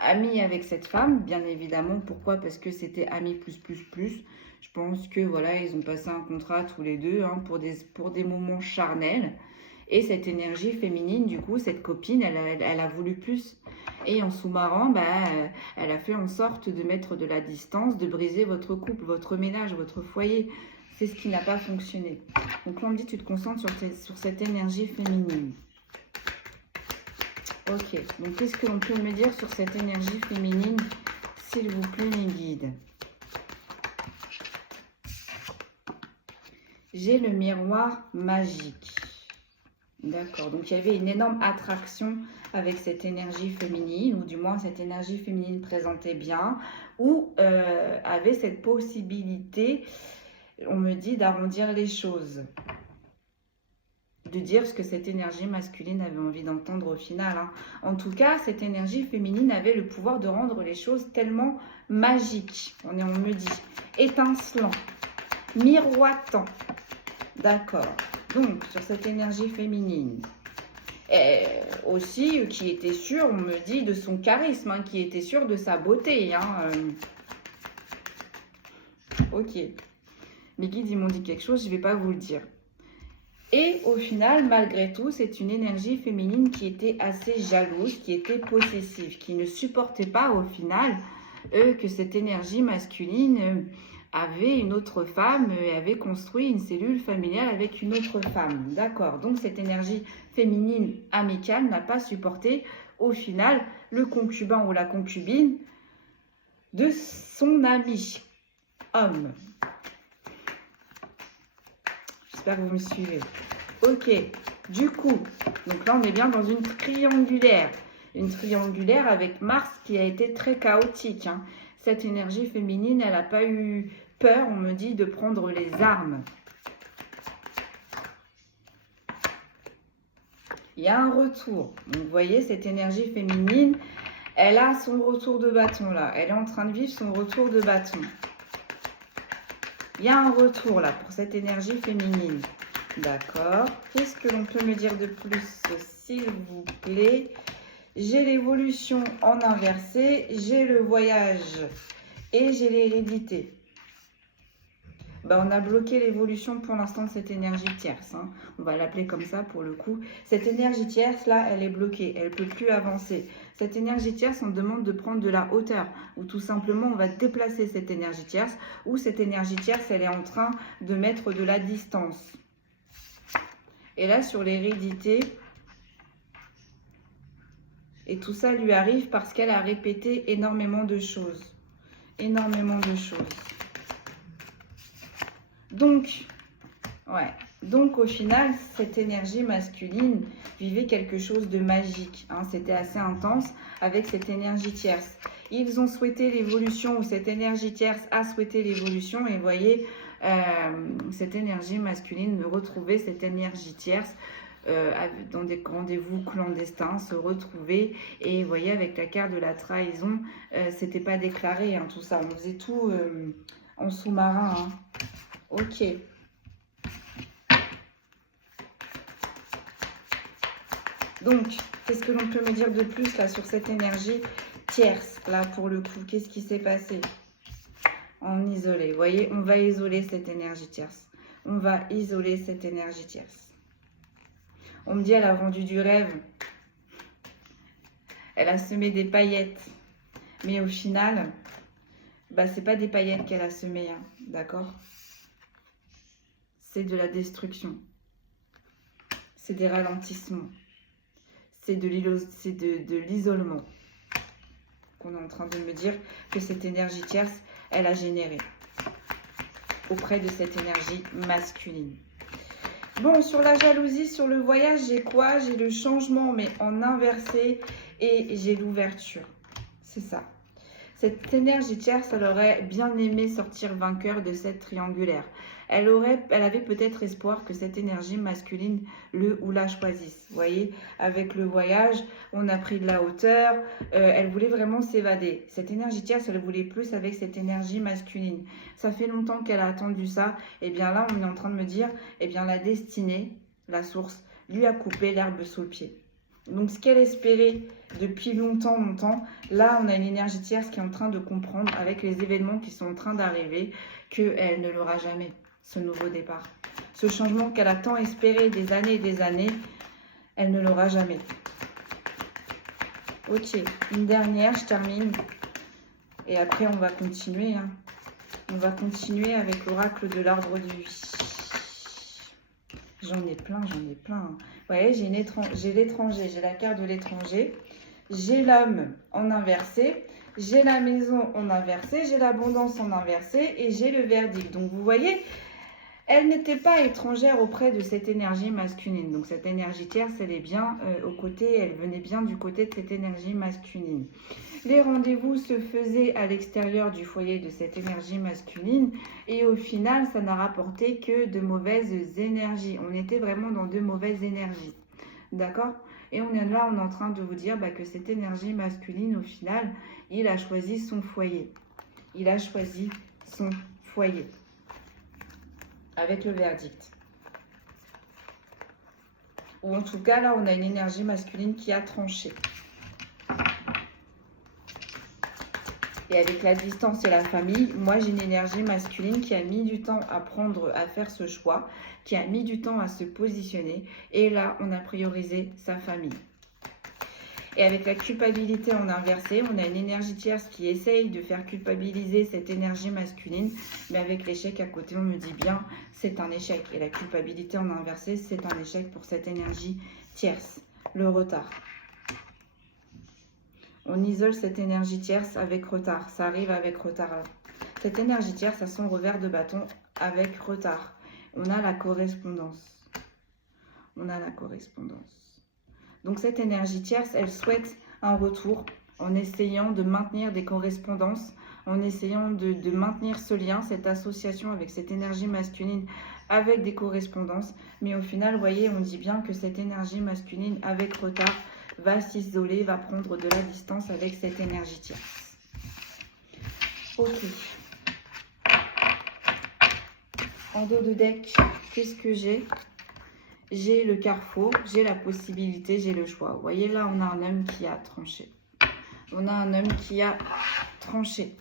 ami avec cette femme, bien évidemment. Pourquoi? Parce que c'était ami plus. Je pense que voilà, ils ont passé un contrat tous les deux, hein, pour des moments charnels. Et cette énergie féminine, du coup, cette copine, elle a voulu plus. Et en sous-marin, bah, elle a fait en sorte de mettre de la distance, de briser votre couple, votre ménage, votre foyer. C'est ce qui n'a pas fonctionné. Donc là, on me dit, tu te concentres sur cette énergie féminine. Ok, donc qu'est-ce que l'on peut me dire sur cette énergie féminine, s'il vous plaît, mes guides? J'ai le miroir magique. D'accord, donc il y avait une énorme attraction avec cette énergie féminine, ou du moins cette énergie féminine présentait bien, ou avait cette possibilité, on me dit, d'arrondir les choses. De dire ce que cette énergie masculine avait envie d'entendre au final. Hein. En tout cas, cette énergie féminine avait le pouvoir de rendre les choses tellement magiques. On me dit, étincelant, miroitant. D'accord. Donc, sur cette énergie féminine. Et aussi, qui était sûre, on me dit, de son charisme, hein, qui était sûre de sa beauté. Hein. Ok. Mes guides, ils m'ont dit quelque chose, je ne vais pas vous le dire. Et au final, malgré tout, c'est une énergie féminine qui était assez jalouse, qui était possessive, qui ne supportait pas au final que cette énergie masculine avait une autre femme et avait construit une cellule familiale avec une autre femme. D'accord, donc cette énergie féminine amicale n'a pas supporté au final le concubin ou la concubine de son ami homme. J'espère que vous me suivez. Ok, du coup, donc là on est bien dans une triangulaire. Une triangulaire avec Mars qui a été très chaotique. Hein. Cette énergie féminine, elle n'a pas eu peur, on me dit, de prendre les armes. Il y a un retour. Donc vous voyez, cette énergie féminine, elle a son retour de bâton là. Elle est en train de vivre son retour de bâton. Il y a un retour là pour cette énergie féminine. D'accord. Qu'est-ce que l'on peut me dire de plus, s'il vous plaît? J'ai l'évolution en inversé, j'ai le voyage et j'ai l'hérédité. Ben, on a bloqué l'évolution pour l'instant de cette énergie tierce. Hein. On va l'appeler comme ça pour le coup. Cette énergie tierce là, elle est bloquée. Elle ne peut plus avancer. Cette énergie tierce, on demande de prendre de la hauteur. Ou tout simplement, on va déplacer cette énergie tierce. Ou cette énergie tierce, elle est en train de mettre de la distance. Et là, sur l'hérédité, et tout ça lui arrive parce qu'elle a répété énormément de choses. Énormément de choses. Donc, ouais. Donc, au final, cette énergie masculine vivait quelque chose de magique. Hein. C'était assez intense avec cette énergie tierce. Ils ont souhaité l'évolution, ou cette énergie tierce a souhaité l'évolution. Et vous voyez, cette énergie masculine retrouver cette énergie tierce dans des rendez-vous clandestins, se retrouver. Et vous voyez, avec la carte de la trahison, c'était pas déclaré, hein, tout ça. On faisait tout en sous-marin. Hein. Ok. Donc, qu'est-ce que l'on peut me dire de plus là sur cette énergie tierce, là pour le coup? Qu'est-ce qui s'est passé? En isolé. Vous voyez, on va isoler cette énergie tierce. On va isoler cette énergie tierce. On me dit, elle a vendu du rêve. Elle a semé des paillettes. Mais au final, bah, c'est pas des paillettes qu'elle a semées, hein, d'accord? C'est de la destruction. C'est des ralentissements. C'est de l'isolement qu'on est en train de me dire que cette énergie tierce, elle a généré auprès de cette énergie masculine. Bon, sur la jalousie, sur le voyage, j'ai quoi? J'ai le changement, mais en inversé, et j'ai l'ouverture. C'est ça. Cette énergie tierce, elle aurait bien aimé sortir vainqueur de cette triangulaire. Elle avait peut-être espoir que cette énergie masculine le ou la choisisse. Vous voyez, avec le voyage, on a pris de la hauteur. Elle voulait vraiment s'évader. Cette énergie tierce, elle voulait plus avec cette énergie masculine. Ça fait longtemps qu'elle a attendu ça. Et bien là, on est en train de me dire, eh bien la destinée, la source, lui a coupé l'herbe sous le pied. Donc, ce qu'elle espérait depuis longtemps, là, on a une énergie tierce qui est en train de comprendre, avec les événements qui sont en train d'arriver, qu'elle ne l'aura jamais, ce nouveau départ. Ce changement qu'elle a tant espéré des années et des années, elle ne l'aura jamais. Ok, une dernière, je termine. Et après, on va continuer. Hein. On va continuer avec l'oracle de l'arbre de vie. J'en ai plein, Vous voyez, j'ai l'étranger, j'ai la carte de l'étranger, j'ai l'homme en inversé, j'ai la maison en inversé, j'ai l'abondance en inversé et j'ai le verdict. Donc, vous voyez, elle n'était pas étrangère auprès de cette énergie masculine. Donc, cette énergie tierce, elle est bien aux côtés, elle venait bien du côté de cette énergie masculine. Les rendez-vous se faisaient à l'extérieur du foyer de cette énergie masculine et au final, ça n'a rapporté que de mauvaises énergies. On était vraiment dans de mauvaises énergies. D'accord? Et on est là, on est en train de vous dire que cette énergie masculine, au final, il a choisi son foyer. Il a choisi son foyer. Avec le verdict. Ou en tout cas, là, on a une énergie masculine qui a tranché. Et avec la distance et la famille, moi j'ai une énergie masculine qui a mis du temps à faire ce choix, qui a mis du temps à se positionner. Et là, on a priorisé sa famille. Et avec la culpabilité en inversé, on a une énergie tierce qui essaye de faire culpabiliser cette énergie masculine. Mais avec l'échec à côté, on me dit bien, c'est un échec. Et la culpabilité en inversé, c'est un échec pour cette énergie tierce. Le retard. On isole cette énergie tierce avec retard. Ça arrive avec retard. Cette énergie tierce a son revers de bâton avec retard. On a la correspondance. On a la correspondance. Donc cette énergie tierce, elle souhaite un retour en essayant de maintenir des correspondances, en essayant de maintenir ce lien, cette association avec cette énergie masculine, avec des correspondances. Mais au final, vous voyez, on dit bien que cette énergie masculine avec retard va s'isoler, va prendre de la distance avec cette énergie tierce. Ok. En dos de deck, qu'est-ce que j'ai? J'ai le carrefour, j'ai la possibilité, j'ai le choix. Vous voyez, là, on a un homme qui a tranché. On a un homme qui a tranché.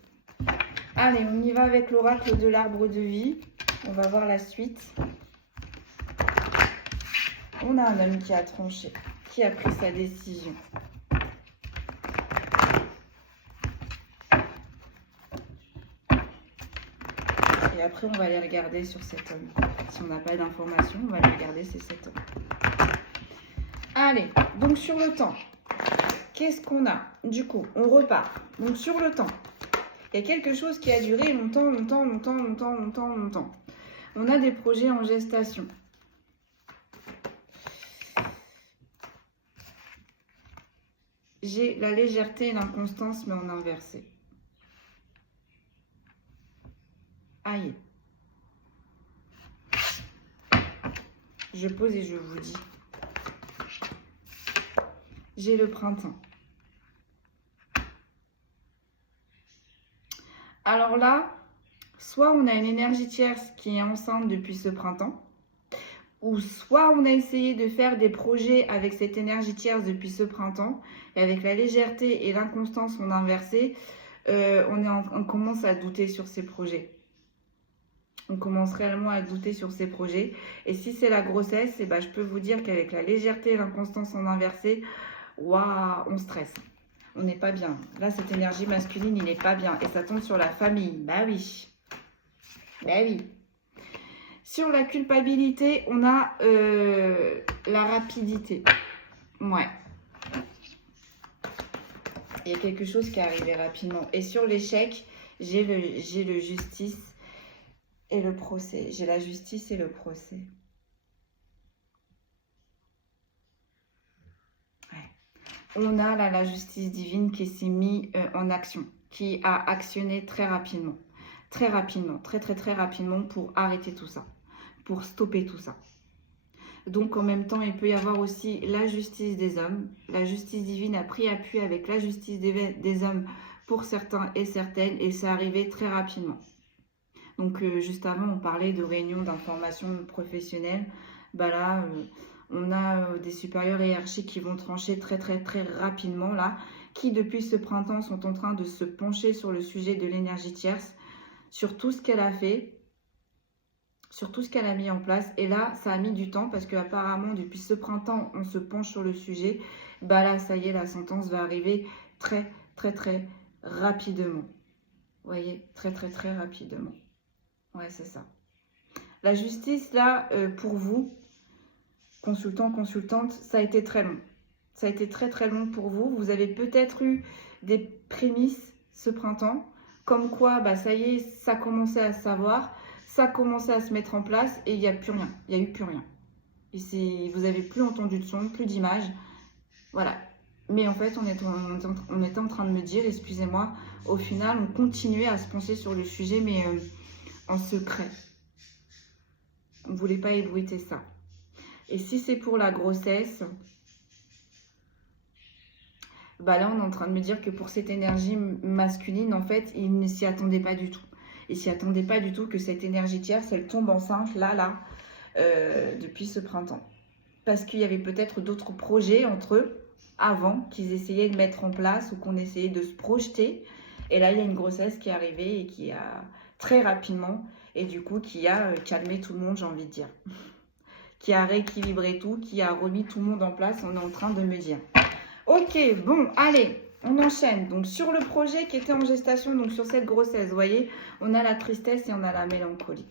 Allez, on y va avec l'oracle de l'arbre de vie. On va voir la suite. On a un homme qui a tranché, qui a pris sa décision. Et après, on va aller regarder sur cet homme. Si on n'a pas d'informations, on va aller regarder c'est cet homme. Allez, donc sur le temps, qu'est-ce qu'on a? Du coup, on repart. Donc sur le temps, il y a quelque chose qui a duré longtemps. On a des projets en gestation. J'ai la légèreté et l'inconstance, mais en inversé. Aïe. Je pose et je vous dis. J'ai le printemps. Alors là, soit on a une énergie tierce qui est enceinte depuis ce printemps, ou soit on a essayé de faire des projets avec cette énergie tierce depuis ce printemps, et avec la légèreté et l'inconstance en inversé, on commence à douter sur ces projets. On commence réellement à douter sur ces projets. Et si c'est la grossesse, je peux vous dire qu'avec la légèreté et l'inconstance en inversé, waouh, on stresse. On n'est pas bien. Là, cette énergie masculine, il n'est pas bien. Et ça tombe sur la famille. Bah oui. Bah oui. Sur la culpabilité, on a la rapidité. Ouais. Il y a quelque chose qui est arrivé rapidement. Et sur l'échec, j'ai le justice et le procès. J'ai la justice et le procès. On a là la justice divine qui s'est mise en action, qui a actionné très rapidement, très rapidement pour arrêter tout ça, pour stopper tout ça. Donc en même temps, il peut y avoir aussi la justice des hommes. La justice divine a pris appui avec la justice des hommes pour certains et certaines, et c'est arrivé très rapidement. Donc juste avant, on parlait de réunion d'information professionnelle. Bah là, on a des supérieurs hiérarchiques qui vont trancher très rapidement là, qui depuis ce printemps sont en train de se pencher sur le sujet de l'énergie tierce, sur tout ce qu'elle a fait, sur tout ce qu'elle a mis en place. Et là, ça a mis du temps parce qu'apparemment, depuis ce printemps, on se penche sur le sujet. Bah là, ça y est, la sentence va arriver très rapidement. Vous voyez, très rapidement. Ouais, c'est ça. La justice, là, pour vous, consultant, consultante, ça a été très long. Ça a été très long pour vous. Vous avez peut-être eu des prémices ce printemps, comme quoi, bah ça y est, ça commençait à se savoir, ça commençait à se mettre en place et il n'y a plus rien. Il n'y a eu plus rien. Et vous n'avez plus entendu de son, plus d'image. Voilà. Mais en fait, on était en train de me dire, excusez-moi, au final, on continuait à se pencher sur le sujet, mais en secret. On ne voulait pas ébruiter ça. Et si c'est pour la grossesse, bah là, on est en train de me dire que pour cette énergie masculine, en fait, il ne s'y attendait pas du tout. Il ne s'y attendait pas du tout que cette énergie tierce, elle tombe enceinte, là, depuis ce printemps. Parce qu'il y avait peut-être d'autres projets entre eux, avant, qu'ils essayaient de mettre en place ou qu'on essayait de se projeter. Et là, il y a une grossesse qui est arrivée et qui a très rapidement, et du coup, qui a calmé tout le monde, j'ai envie de dire. Qui a rééquilibré tout, qui a remis tout le monde en place, on est en train de me dire. Ok, bon, allez, on enchaîne. Donc, sur le projet qui était en gestation, donc sur cette grossesse, vous voyez, on a la tristesse et on a la mélancolie.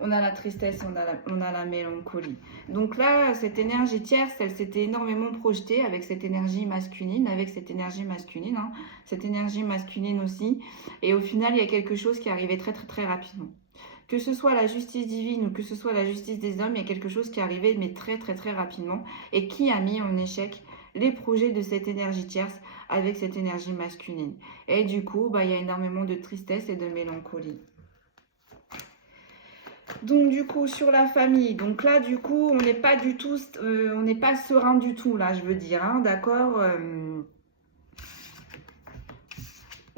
On a la tristesse, on a la mélancolie. Donc là, cette énergie tierce, elle s'était énormément projetée avec cette énergie masculine, hein, cette énergie masculine aussi. Et au final, il y a quelque chose qui est arrivé très rapidement. Que ce soit la justice divine ou que ce soit la justice des hommes, il y a quelque chose qui est arrivé, mais très rapidement, et qui a mis en échec les projets de cette énergie tierce avec cette énergie masculine. Et du coup, bah, il y a énormément de tristesse et de mélancolie. Donc du coup, sur la famille, donc là, du coup, on n'est pas du tout, on n'est pas serein du tout, là, je veux dire, hein, d'accord.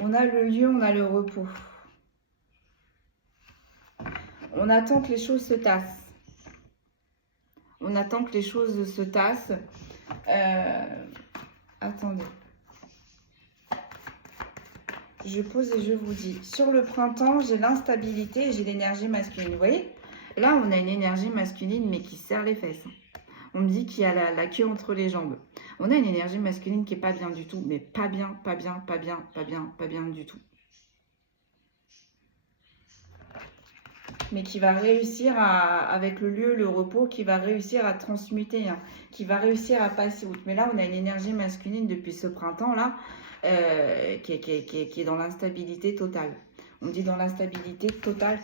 On a le lieu, on a le repos. On attend que les choses se tassent. On attend que les choses se tassent. Attendez. Je pose et je vous dis. Sur le printemps, j'ai l'instabilité et j'ai l'énergie masculine. Vous voyez? Là, on a une énergie masculine, mais qui serre les fesses. On me dit qu'il y a la queue entre les jambes. On a une énergie masculine qui n'est pas bien du tout. Mais pas bien du tout. Mais qui va réussir avec le lieu, le repos, qui va réussir à transmuter, hein, qui va réussir à passer outre. Mais là, on a une énergie masculine depuis ce printemps-là, qui est dans l'instabilité totale. On dit dans l'instabilité totale.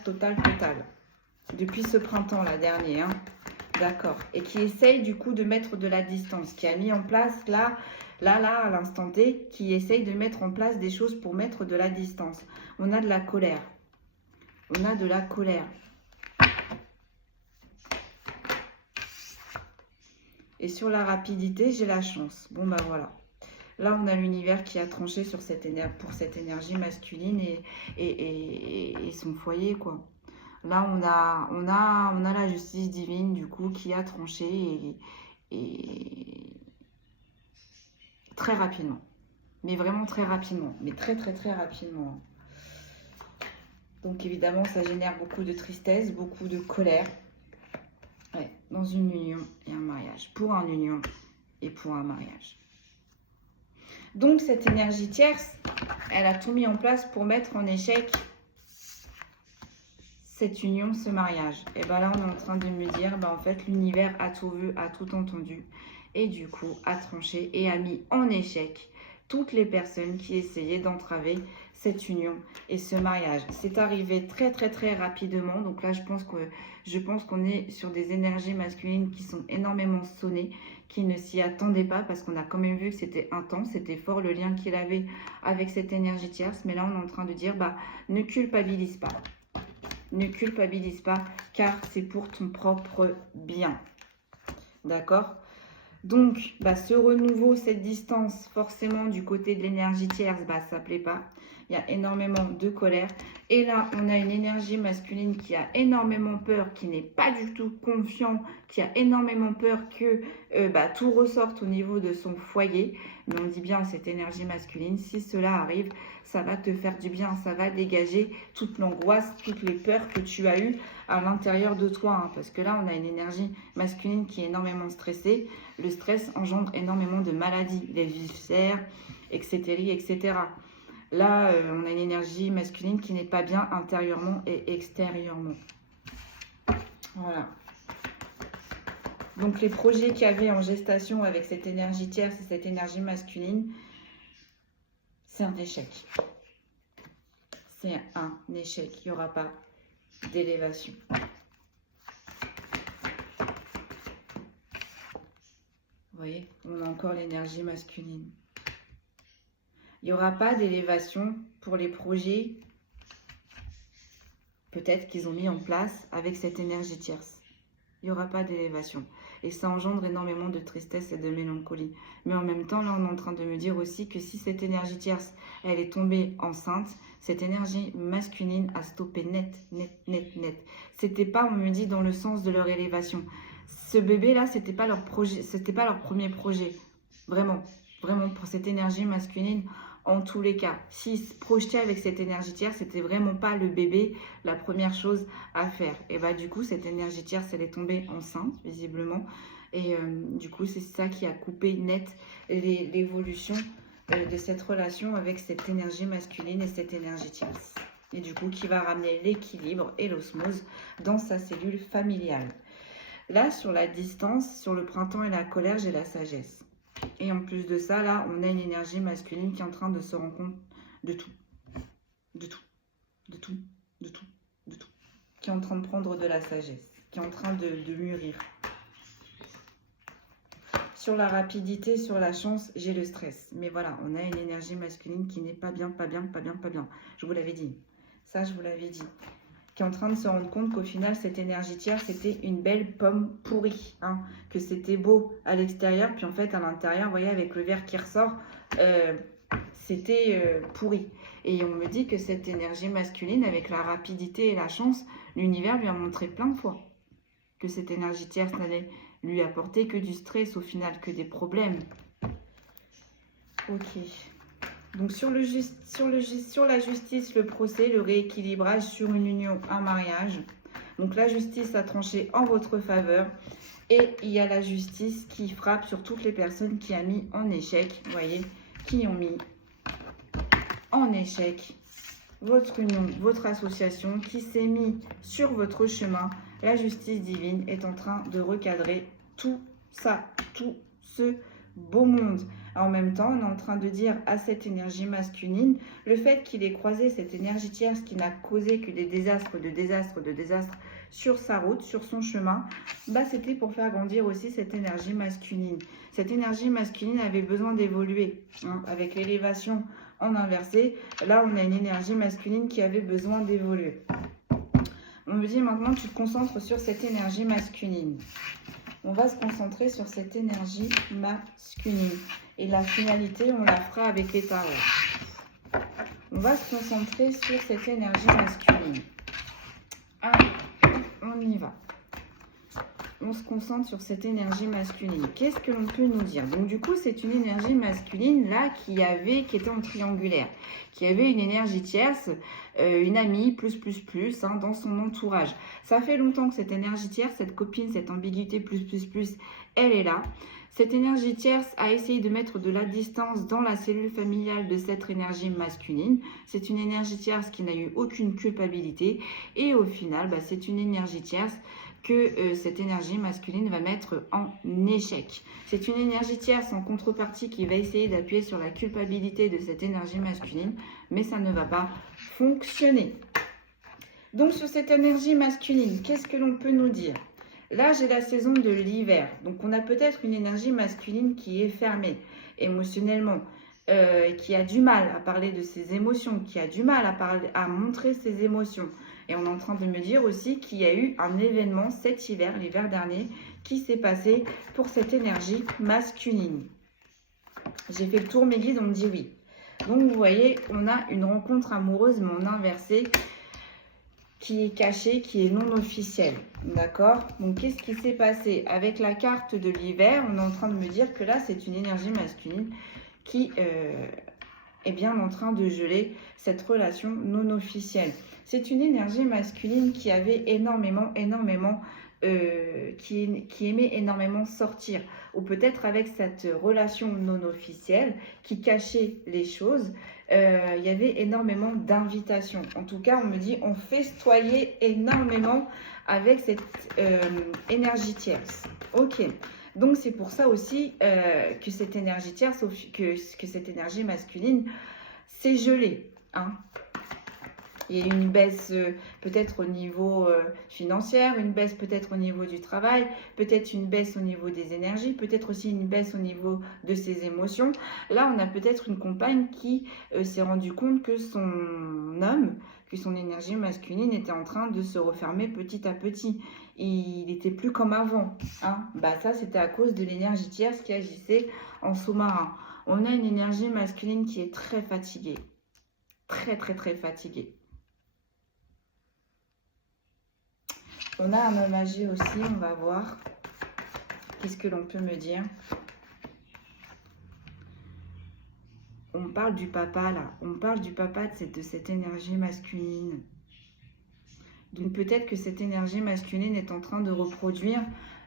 Depuis ce printemps-là, dernier, hein, d'accord. Et qui essaye du coup de mettre de la distance, qui a mis en place là, à l'instant T, qui essaye de mettre en place des choses pour mettre de la distance. On a de la colère. On a de la colère. Et sur la rapidité, j'ai la chance. Bon, bah voilà. Là, on a l'univers qui a tranché sur pour cette énergie masculine et son foyer, quoi. Là, on a la justice divine, du coup, qui a tranché et très rapidement. Mais vraiment très rapidement. Mais très rapidement. Donc, évidemment, ça génère beaucoup de tristesse, beaucoup de colère. Ouais, dans une union et un mariage. Pour une union et pour un mariage. Donc, cette énergie tierce, elle a tout mis en place pour mettre en échec cette union, ce mariage. Et bien là, on est en train de me dire, ben, en fait, l'univers a tout vu, a tout entendu. Et du coup, a tranché et a mis en échec toutes les personnes qui essayaient d'entraver cette union et ce mariage. C'est arrivé très très très rapidement. Donc là, je pense qu'on est sur des énergies masculines qui sont énormément sonnées, qui ne s'y attendaient pas parce qu'on a quand même vu que c'était intense, c'était fort le lien qu'il avait avec cette énergie tierce. Mais là, on est en train de dire, bah, ne culpabilise pas. Ne culpabilise pas car c'est pour ton propre bien. D'accord ? Donc, bah, ce renouveau, cette distance, forcément, du côté de l'énergie tierce, bah, ça ne plaît pas. Il y a énormément de colère. Et là, on a une énergie masculine qui a énormément peur, qui n'est pas du tout confiant, qui a énormément peur que bah, tout ressorte au niveau de son foyer. Mais on dit bien cette énergie masculine, si cela arrive, ça va te faire du bien, ça va dégager toute l'angoisse, toutes les peurs que tu as eues à l'intérieur de toi. Hein, parce que là, on a une énergie masculine qui est énormément stressée. Le stress engendre énormément de maladies, les ulcères, etc., etc. Là, on a une énergie masculine qui n'est pas bien intérieurement et extérieurement. Voilà. Donc, les projets qu'il y avait en gestation avec cette énergie tierce et cette énergie masculine, c'est un échec. C'est un échec. Il n'y aura pas d'élévation. Vous voyez, on a encore l'énergie masculine. Il n'y aura pas d'élévation pour les projets peut-être qu'ils ont mis en place avec cette énergie tierce. Il n'y aura pas d'élévation. Et ça engendre énormément de tristesse et de mélancolie. Mais en même temps, là, on est en train de me dire aussi que si cette énergie tierce, elle est tombée enceinte, cette énergie masculine a stoppé net, net, net, net. C'était pas, on me dit, dans le sens de leur élévation. Ce bébé-là, c'était pas leur projet, c'était pas leur premier projet. Vraiment, vraiment, pour cette énergie masculine, en tous les cas, s'ils se projetaient avec cette énergie tierce, c'était vraiment pas le bébé la première chose à faire. Et bah du coup, cette énergie tierce, elle est tombée enceinte, visiblement. Et du coup, c'est ça qui a coupé net l'évolution de cette relation avec cette énergie masculine et cette énergie tierce. Et du coup, qui va ramener l'équilibre et l'osmose dans sa cellule familiale. Là, sur la distance, sur le printemps et la colère, j'ai la sagesse. Et en plus de ça, là, on a une énergie masculine qui est en train de se rendre compte de tout. De tout. De tout. De tout. De tout. Qui est en train de prendre de la sagesse. Qui est en train de mûrir. Sur la rapidité, sur la chance, j'ai le stress. Mais voilà, on a une énergie masculine qui n'est pas bien, pas bien, pas bien, pas bien. Je vous l'avais dit. Ça, je vous l'avais dit. Qui est en train de se rendre compte qu'au final, cette énergie tierce, c'était une belle pomme pourrie. Hein, que c'était beau à l'extérieur, puis en fait, à l'intérieur, vous voyez, avec le verre qui ressort, c'était pourri. Et on me dit que cette énergie masculine, avec la rapidité et la chance, l'univers lui a montré plein de fois que cette énergie tierce n'allait lui apporter que du stress, au final, que des problèmes. Ok. Donc sur la justice, le procès, le rééquilibrage sur une union, un mariage. Donc la justice a tranché en votre faveur. Et il y a la justice qui frappe sur toutes les personnes qui a mis en échec, vous voyez, qui ont mis en échec votre union, votre association, qui s'est mis sur votre chemin. La justice divine est en train de recadrer tout ça, tout ce beau monde. En même temps, on est en train de dire à cette énergie masculine, le fait qu'il ait croisé cette énergie tierce qui n'a causé que des désastres, de désastres sur sa route, sur son chemin, bah c'était pour faire grandir aussi cette énergie masculine. Cette énergie masculine avait besoin d'évoluer, hein, avec l'élévation en inversé. Là, on a une énergie masculine qui avait besoin d'évoluer. On me dit maintenant, tu te concentres sur cette énergie masculine. On va se concentrer sur cette énergie masculine. Et la finalité, on la fera avec les tarots. On va se concentrer sur cette énergie masculine. Allez, on y va. On se concentre sur cette énergie masculine. Qu'est-ce que l'on peut nous dire? Donc du coup, c'est une énergie masculine là qui était en triangulaire, qui avait une énergie tierce, une amie, hein, dans son entourage. Ça fait longtemps que cette énergie tierce, cette copine, cette ambiguïté, elle est là. Cette énergie tierce a essayé de mettre de la distance dans la cellule familiale de cette énergie masculine. C'est une énergie tierce qui n'a eu aucune culpabilité. Et au final, c'est une énergie tierce que cette énergie masculine va mettre en échec. C'est une énergie tierce en contrepartie qui va essayer d'appuyer sur la culpabilité de cette énergie masculine, mais ça ne va pas fonctionner. Donc sur cette énergie masculine, qu'est-ce que l'on peut nous dire? Là, j'ai la saison de l'hiver. Donc, on a peut-être une énergie masculine qui est fermée émotionnellement, qui a du mal à parler de ses émotions, qui a du mal à montrer ses émotions. Et on est en train de me dire aussi qu'il y a eu un événement cet hiver, l'hiver dernier, qui s'est passé pour cette énergie masculine. J'ai fait le tour, mes guides, on me dit oui. Donc, vous voyez, on a une rencontre amoureuse, mais en inversé, qui est caché, qui est non officiel. D'accord? Donc, qu'est-ce qui s'est passé? Avec la carte de l'hiver, on est en train de me dire que là, c'est une énergie masculine qui est bien en train de geler cette relation non officielle. C'est une énergie masculine qui avait qui aimait énormément sortir. Ou peut-être avec cette relation non officielle qui cachait les choses, il y avait énormément d'invitations. En tout cas, on me dit on festoyait énormément avec cette énergie tierce. Ok, donc c'est pour ça aussi que cette énergie tierce, que cette énergie masculine s'est gelée. Hein. Il y a une baisse peut-être au niveau financier, une baisse peut-être au niveau du travail, peut-être une baisse au niveau des énergies, peut-être aussi une baisse au niveau de ses émotions. Là, on a peut-être une compagne qui s'est rendu compte que son homme, que son énergie masculine était en train de se refermer petit à petit. Il n'était plus comme avant. Hein. Ça, c'était à cause de l'énergie tierce qui agissait en sous-marin. On a une énergie masculine qui est très fatiguée. Très, très, très fatiguée. On a un homme âgé aussi, on va voir. Qu'est-ce que l'on peut me dire? On parle du papa là. On parle du papa de cette énergie masculine. Donc peut-être que cette énergie masculine est en train de reproduire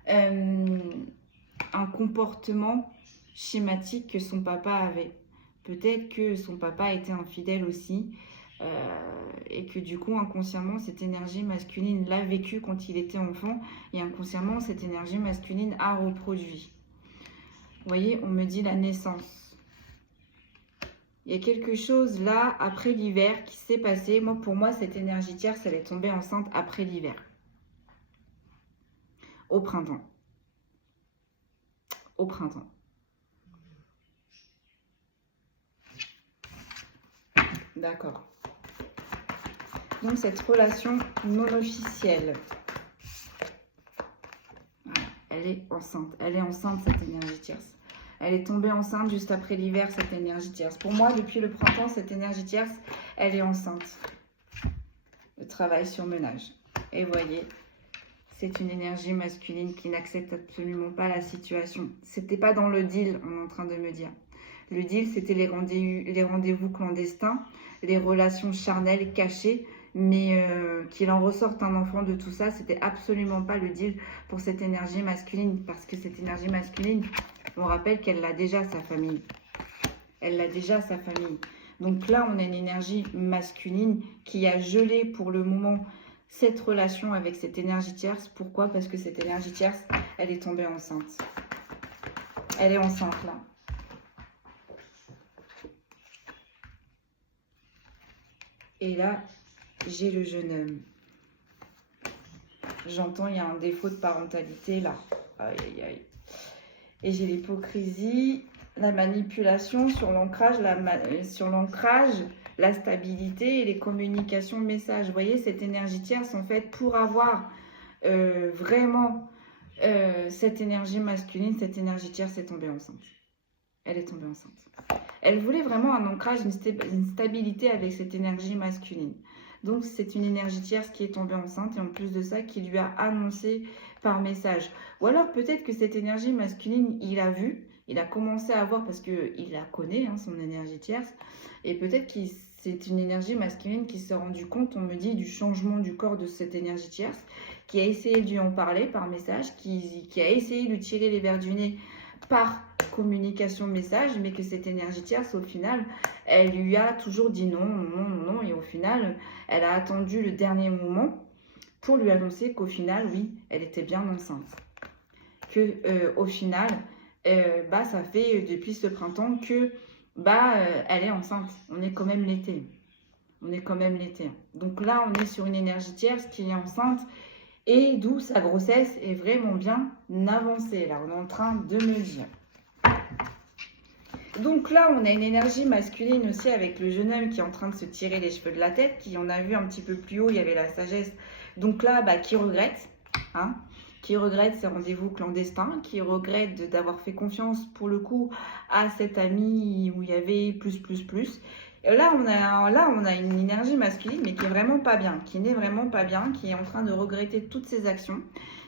un comportement schématique que son papa avait. Peut-être que son papa était infidèle aussi. Et que du coup, inconsciemment, cette énergie masculine l'a vécu quand il était enfant. Et inconsciemment, cette énergie masculine a reproduit. Vous voyez, on me dit la naissance. Il y a quelque chose là, après l'hiver, qui s'est passé. Moi, pour moi, cette énergie tierce, elle est tombée enceinte après l'hiver. Au printemps. Au printemps. D'accord. Donc, cette relation non officielle. Voilà, elle est enceinte. Elle est enceinte, cette énergie tierce. Elle est tombée enceinte juste après l'hiver, cette énergie tierce. Pour moi, depuis le printemps, cette énergie tierce, elle est enceinte. Le travail sur ménage. Et voyez, c'est une énergie masculine qui n'accepte absolument pas la situation. C'était pas dans le deal, on est en train de me dire. Le deal, c'était les rendez-vous clandestins, les relations charnelles cachées, mais qu'il en ressorte un enfant de tout ça, c'était absolument pas le deal pour cette énergie masculine, parce que cette énergie masculine, on rappelle qu'elle a déjà sa famille. Elle a déjà sa famille. Donc là, on a une énergie masculine qui a gelé pour le moment cette relation avec cette énergie tierce. Pourquoi? Parce que cette énergie tierce, elle est tombée enceinte. Elle est enceinte là. Et là, j'ai le jeune homme. J'entends, il y a un défaut de parentalité là. Aïe, aïe, aïe. Et j'ai l'hypocrisie, la manipulation sur l'ancrage, la stabilité et les communications messages. Vous voyez, cette énergie tierce, en fait, pour avoir vraiment cette énergie masculine, cette énergie tierce est tombée enceinte. Elle est tombée enceinte. Elle voulait vraiment un ancrage, une stabilité avec cette énergie masculine. Donc, c'est une énergie tierce qui est tombée enceinte et en plus de ça, qui lui a annoncé par message. Ou alors, peut-être que cette énergie masculine, il a vu, il a commencé à voir parce qu'il la connaît, hein, son énergie tierce. Et peut-être que c'est une énergie masculine qui s'est rendu compte, on me dit, du changement du corps de cette énergie tierce, qui a essayé de lui en parler par message, qui a essayé de lui tirer les verres du nez par communication message, mais que cette énergie tierce, au final, elle lui a toujours dit non, non, non, non, et au final, elle a attendu le dernier moment pour lui annoncer qu'au final, oui, elle était bien enceinte. Au final, ça fait depuis ce printemps que elle est enceinte. On est quand même l'été. On est quand même l'été. Donc là, on est sur une énergie tierce qui est enceinte et d'où sa grossesse est vraiment bien avancée. Là, on est en train de me dire. Donc là, on a une énergie masculine aussi avec le jeune homme qui est en train de se tirer les cheveux de la tête, qui on a vu un petit peu plus haut, il y avait la sagesse. Donc là, qui regrette, hein, qui regrette ses rendez-vous clandestins, qui regrette d'avoir fait confiance pour le coup à cet ami où il y avait plus. Et là, on a une énergie masculine, mais qui est vraiment pas bien, qui n'est vraiment pas bien, qui est en train de regretter toutes ses actions,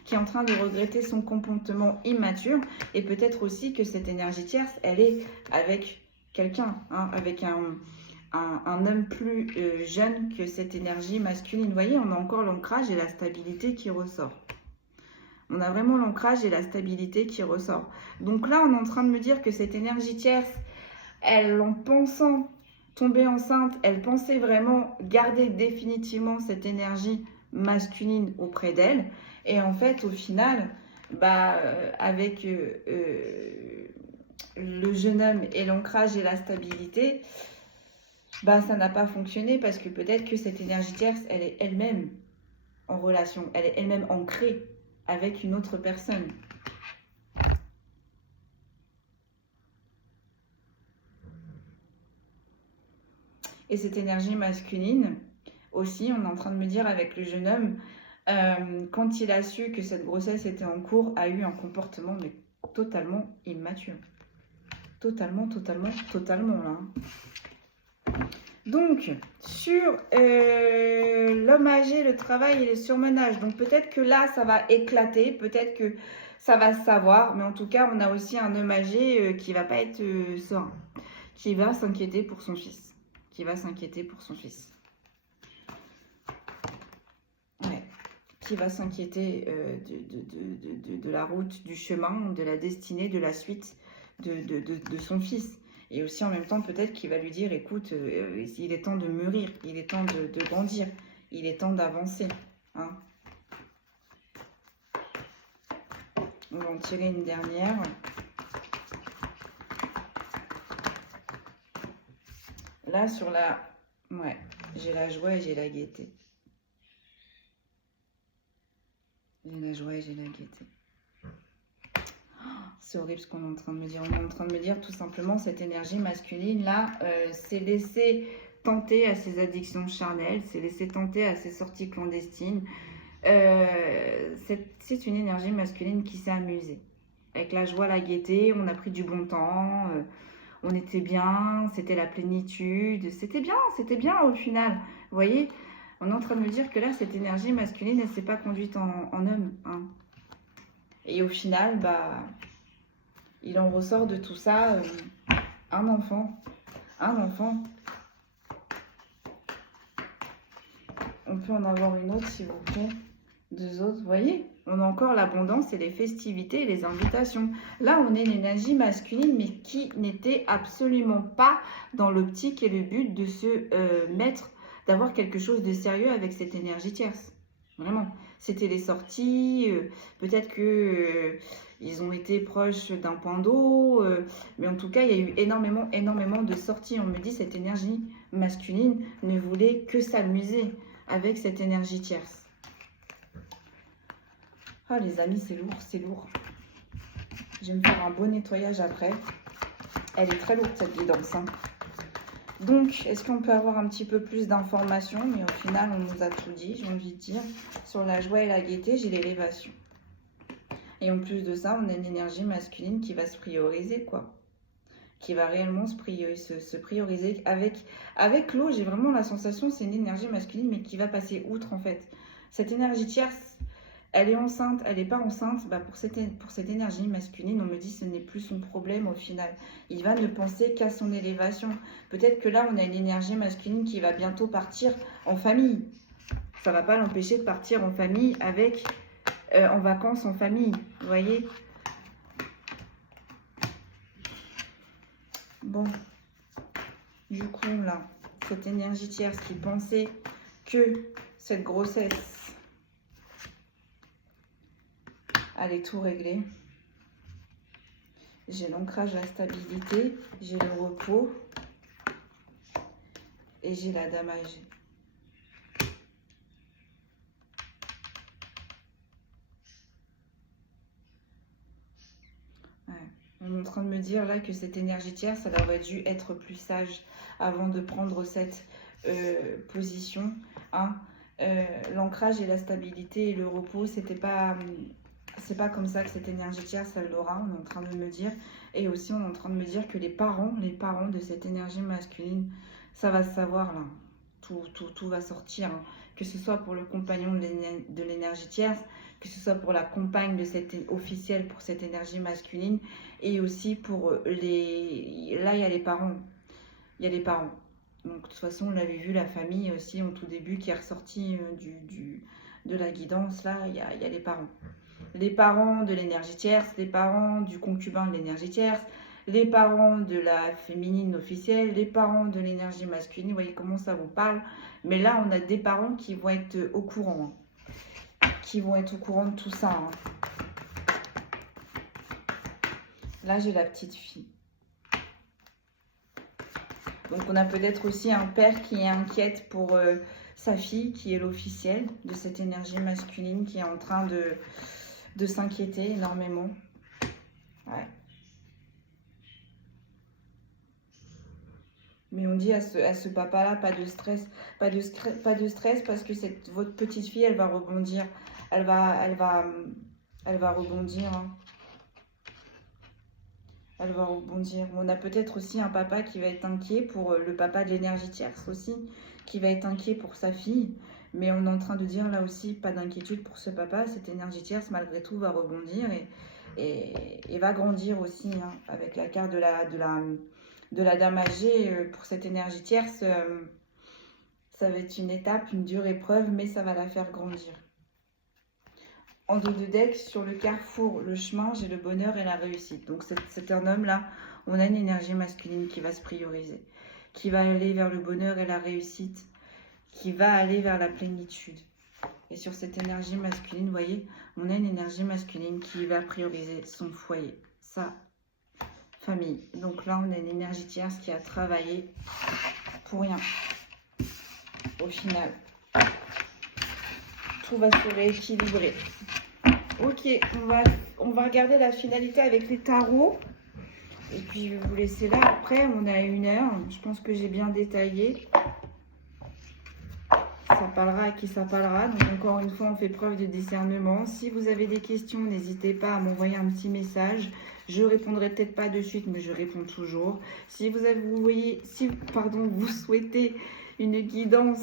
qui est en train de regretter son comportement immature, et peut-être aussi que cette énergie tierce, elle est avec quelqu'un, hein, avec un homme plus jeune que cette énergie masculine. Vous voyez, on a encore l'ancrage et la stabilité qui ressort. On a vraiment l'ancrage et la stabilité qui ressort. Donc là, on est en train de me dire que cette énergie tierce, elle, en pensant tomber enceinte, elle pensait vraiment garder définitivement cette énergie masculine auprès d'elle. Et en fait, au final, avec le jeune homme et l'ancrage et la stabilité, ça n'a pas fonctionné parce que peut-être que cette énergie tierce, elle est elle-même en relation, elle est elle-même ancrée avec une autre personne. Et cette énergie masculine, aussi, on est en train de me dire avec le jeune homme, quand il a su que cette grossesse était en cours, a eu un comportement mais totalement immature. Totalement là. Donc, sur l'homme âgé, le travail et le surmenage. Donc, peut-être que là, ça va éclater. Peut-être que ça va se savoir. Mais en tout cas, on a aussi un homme âgé qui va pas être serein. Qui va s'inquiéter pour son fils. Ouais. Qui va s'inquiéter de la route, du chemin, de la destinée, de la suite de son fils. Et aussi en même temps, peut-être qu'il va lui dire, écoute, il est temps de mûrir, il est temps de grandir, il est temps d'avancer. Hein. On va en tirer une dernière. Là, sur la... Ouais, j'ai la joie et j'ai la gaieté. J'ai la joie et j'ai la gaieté. C'est horrible ce qu'on est en train de me dire. On est en train de me dire tout simplement cette énergie masculine là, s'est laissée tenter à ses addictions charnelles, s'est laissée tenter à ses sorties clandestines. C'est une énergie masculine qui s'est amusée. Avec la joie, la gaieté, on a pris du bon temps, on était bien, c'était la plénitude, c'était bien au final. Vous voyez, on est en train de me dire que là, cette énergie masculine, elle ne s'est pas conduite en homme. Hein. Et au final, il en ressort de tout ça un enfant. On peut en avoir une autre, s'il vous plaît. 2 autres, vous voyez, on a encore l'abondance et les festivités et les invitations. Là, on est l'énergie masculine, mais qui n'était absolument pas dans l'optique et le but de se mettre, d'avoir quelque chose de sérieux avec cette énergie tierce. Vraiment. C'était les sorties, peut-être que ils ont été proches d'un point d'eau, mais en tout cas, il y a eu énormément de sorties. On me dit cette énergie masculine ne voulait que s'amuser avec cette énergie tierce. Ah les amis, c'est lourd. Je vais me faire un beau nettoyage après. Elle est très lourde cette guidance. Hein. Donc, est-ce qu'on peut avoir un petit peu plus d'informations? Mais au final, on nous a tout dit, j'ai envie de dire. Sur la joie et la gaieté, j'ai l'élévation. Et en plus de ça, on a une énergie masculine qui va se prioriser, quoi. Qui va réellement se prioriser. Avec l'eau, j'ai vraiment la sensation, c'est une énergie masculine, mais qui va passer outre, en fait. Cette énergie tierce, elle est enceinte, elle n'est pas enceinte, pour cette énergie masculine, on me dit que ce n'est plus son problème au final. Il va ne penser qu'à son élévation. Peut-être que là, on a une énergie masculine qui va bientôt partir en famille. Ça ne va pas l'empêcher de partir en famille en vacances en famille, vous voyez. Bon, du coup, là, cette énergie tierce qui pensait que cette grossesse allait tout régler. J'ai l'ancrage, la stabilité, j'ai le repos et j'ai la dame âgée. Ouais. On est en train de me dire là que cette énergie tierce, elle aurait dû être plus sage avant de prendre cette position. Hein. L'ancrage et la stabilité et le repos, c'est pas comme ça que cette énergie tierce, elle l'aura, on est en train de me dire. Et aussi, on est en train de me dire que les parents de cette énergie masculine, ça va se savoir là. Tout va sortir. Hein. Que ce soit pour le compagnon de l'énergie tierce, que ce soit pour la compagne de cette officielle pour cette énergie masculine, et aussi pour les... Là, il y a les parents. Il y a les parents. Donc, de toute façon, on l'avait vu, la famille aussi, au tout début, qui est ressortie de la guidance. Là, il y a les parents. Les parents de l'énergie tierce, les parents du concubin de l'énergie tierce, les parents de la féminine officielle, les parents de l'énergie masculine. Vous voyez comment ça vous parle. Mais là, on a des parents qui vont être au courant. Hein. Qui vont être au courant de tout ça. Hein. Là, j'ai la petite fille. Donc, on a peut-être aussi un père qui est inquiète pour sa fille, qui est l'officielle de cette énergie masculine, qui est en train de s'inquiéter énormément. Ouais. Mais on dit à ce papa-là, pas de stress, pas de stress parce que votre petite fille, elle va rebondir. Elle va rebondir. Hein. Elle va rebondir. On a peut-être aussi un papa qui va être inquiet pour le papa de l'énergie tierce aussi, qui va être inquiet pour sa fille. Mais on est en train de dire là aussi, pas d'inquiétude pour ce papa. Cette énergie tierce, malgré tout, va rebondir et va grandir aussi. Hein, avec la carte de la dame âgée, pour cette énergie tierce, ça va être une étape, une dure épreuve, mais ça va la faire grandir. En dos de deck, sur le carrefour, le chemin, j'ai le bonheur et la réussite. Donc c'est un homme-là, on a une énergie masculine qui va se prioriser, qui va aller vers le bonheur et la réussite, qui va aller vers la plénitude. Et sur cette énergie masculine, vous voyez, on a une énergie masculine qui va prioriser son foyer, sa famille. Donc là, on a une énergie tierce qui a travaillé pour rien. Au final, tout va se rééquilibrer. Ok, on va regarder la finalité avec les tarots. Et puis, je vais vous laisser là. Après, on a 1 heure. Je pense que j'ai bien détaillé. Ça parlera à qui ça parlera. Donc, encore une fois, on fait preuve de discernement. Si vous avez des questions, n'hésitez pas à m'envoyer un petit message. Je répondrai peut-être pas de suite, mais je réponds toujours. Si vous souhaitez une guidance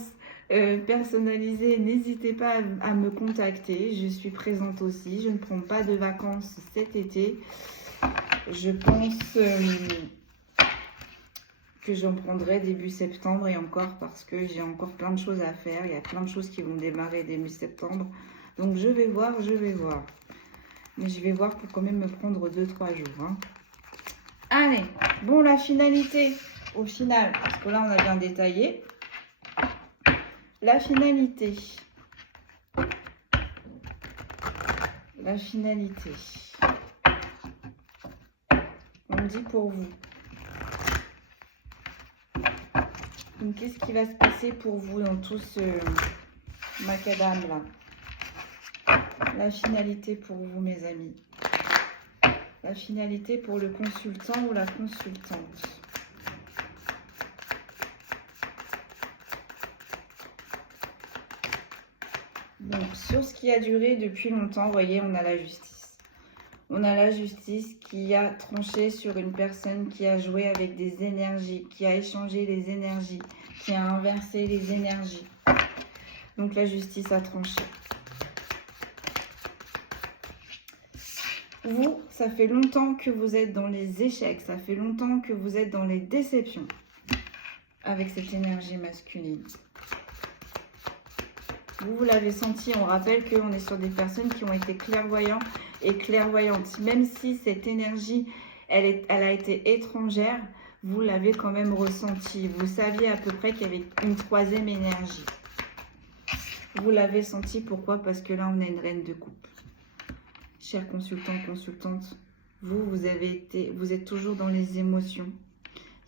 personnalisée, n'hésitez pas à me contacter. Je suis présente aussi. Je ne prends pas de vacances cet été. Je pense que j'en prendrai début septembre et encore parce que j'ai encore plein de choses à faire. Il y a plein de choses qui vont démarrer début septembre. Donc je vais voir. Mais je vais voir pour quand même me prendre 2-3 jours. Hein. Allez, bon, la finalité au final, parce que là on a bien détaillé. La finalité. La finalité. On me dit pour vous. Donc, qu'est-ce qui va se passer pour vous dans tout ce macadam là? La finalité pour vous, mes amis. La finalité pour le consultant ou la consultante. Donc, sur ce qui a duré depuis longtemps, vous voyez, on a la justice. On a la justice qui a tranché sur une personne qui a joué avec des énergies, qui a échangé les énergies, qui a inversé les énergies. Donc, la justice a tranché. Vous, ça fait longtemps que vous êtes dans les échecs, ça fait longtemps que vous êtes dans les déceptions avec cette énergie masculine. Vous l'avez senti, on rappelle qu'on est sur des personnes qui ont été clairvoyants et clairvoyantes. Même si cette énergie, elle a été étrangère, vous l'avez quand même ressenti. Vous saviez à peu près qu'il y avait une troisième énergie. Vous l'avez senti, pourquoi? Parce que là, on a une reine de coupe. Chers consultants, consultantes, vous êtes toujours dans les émotions.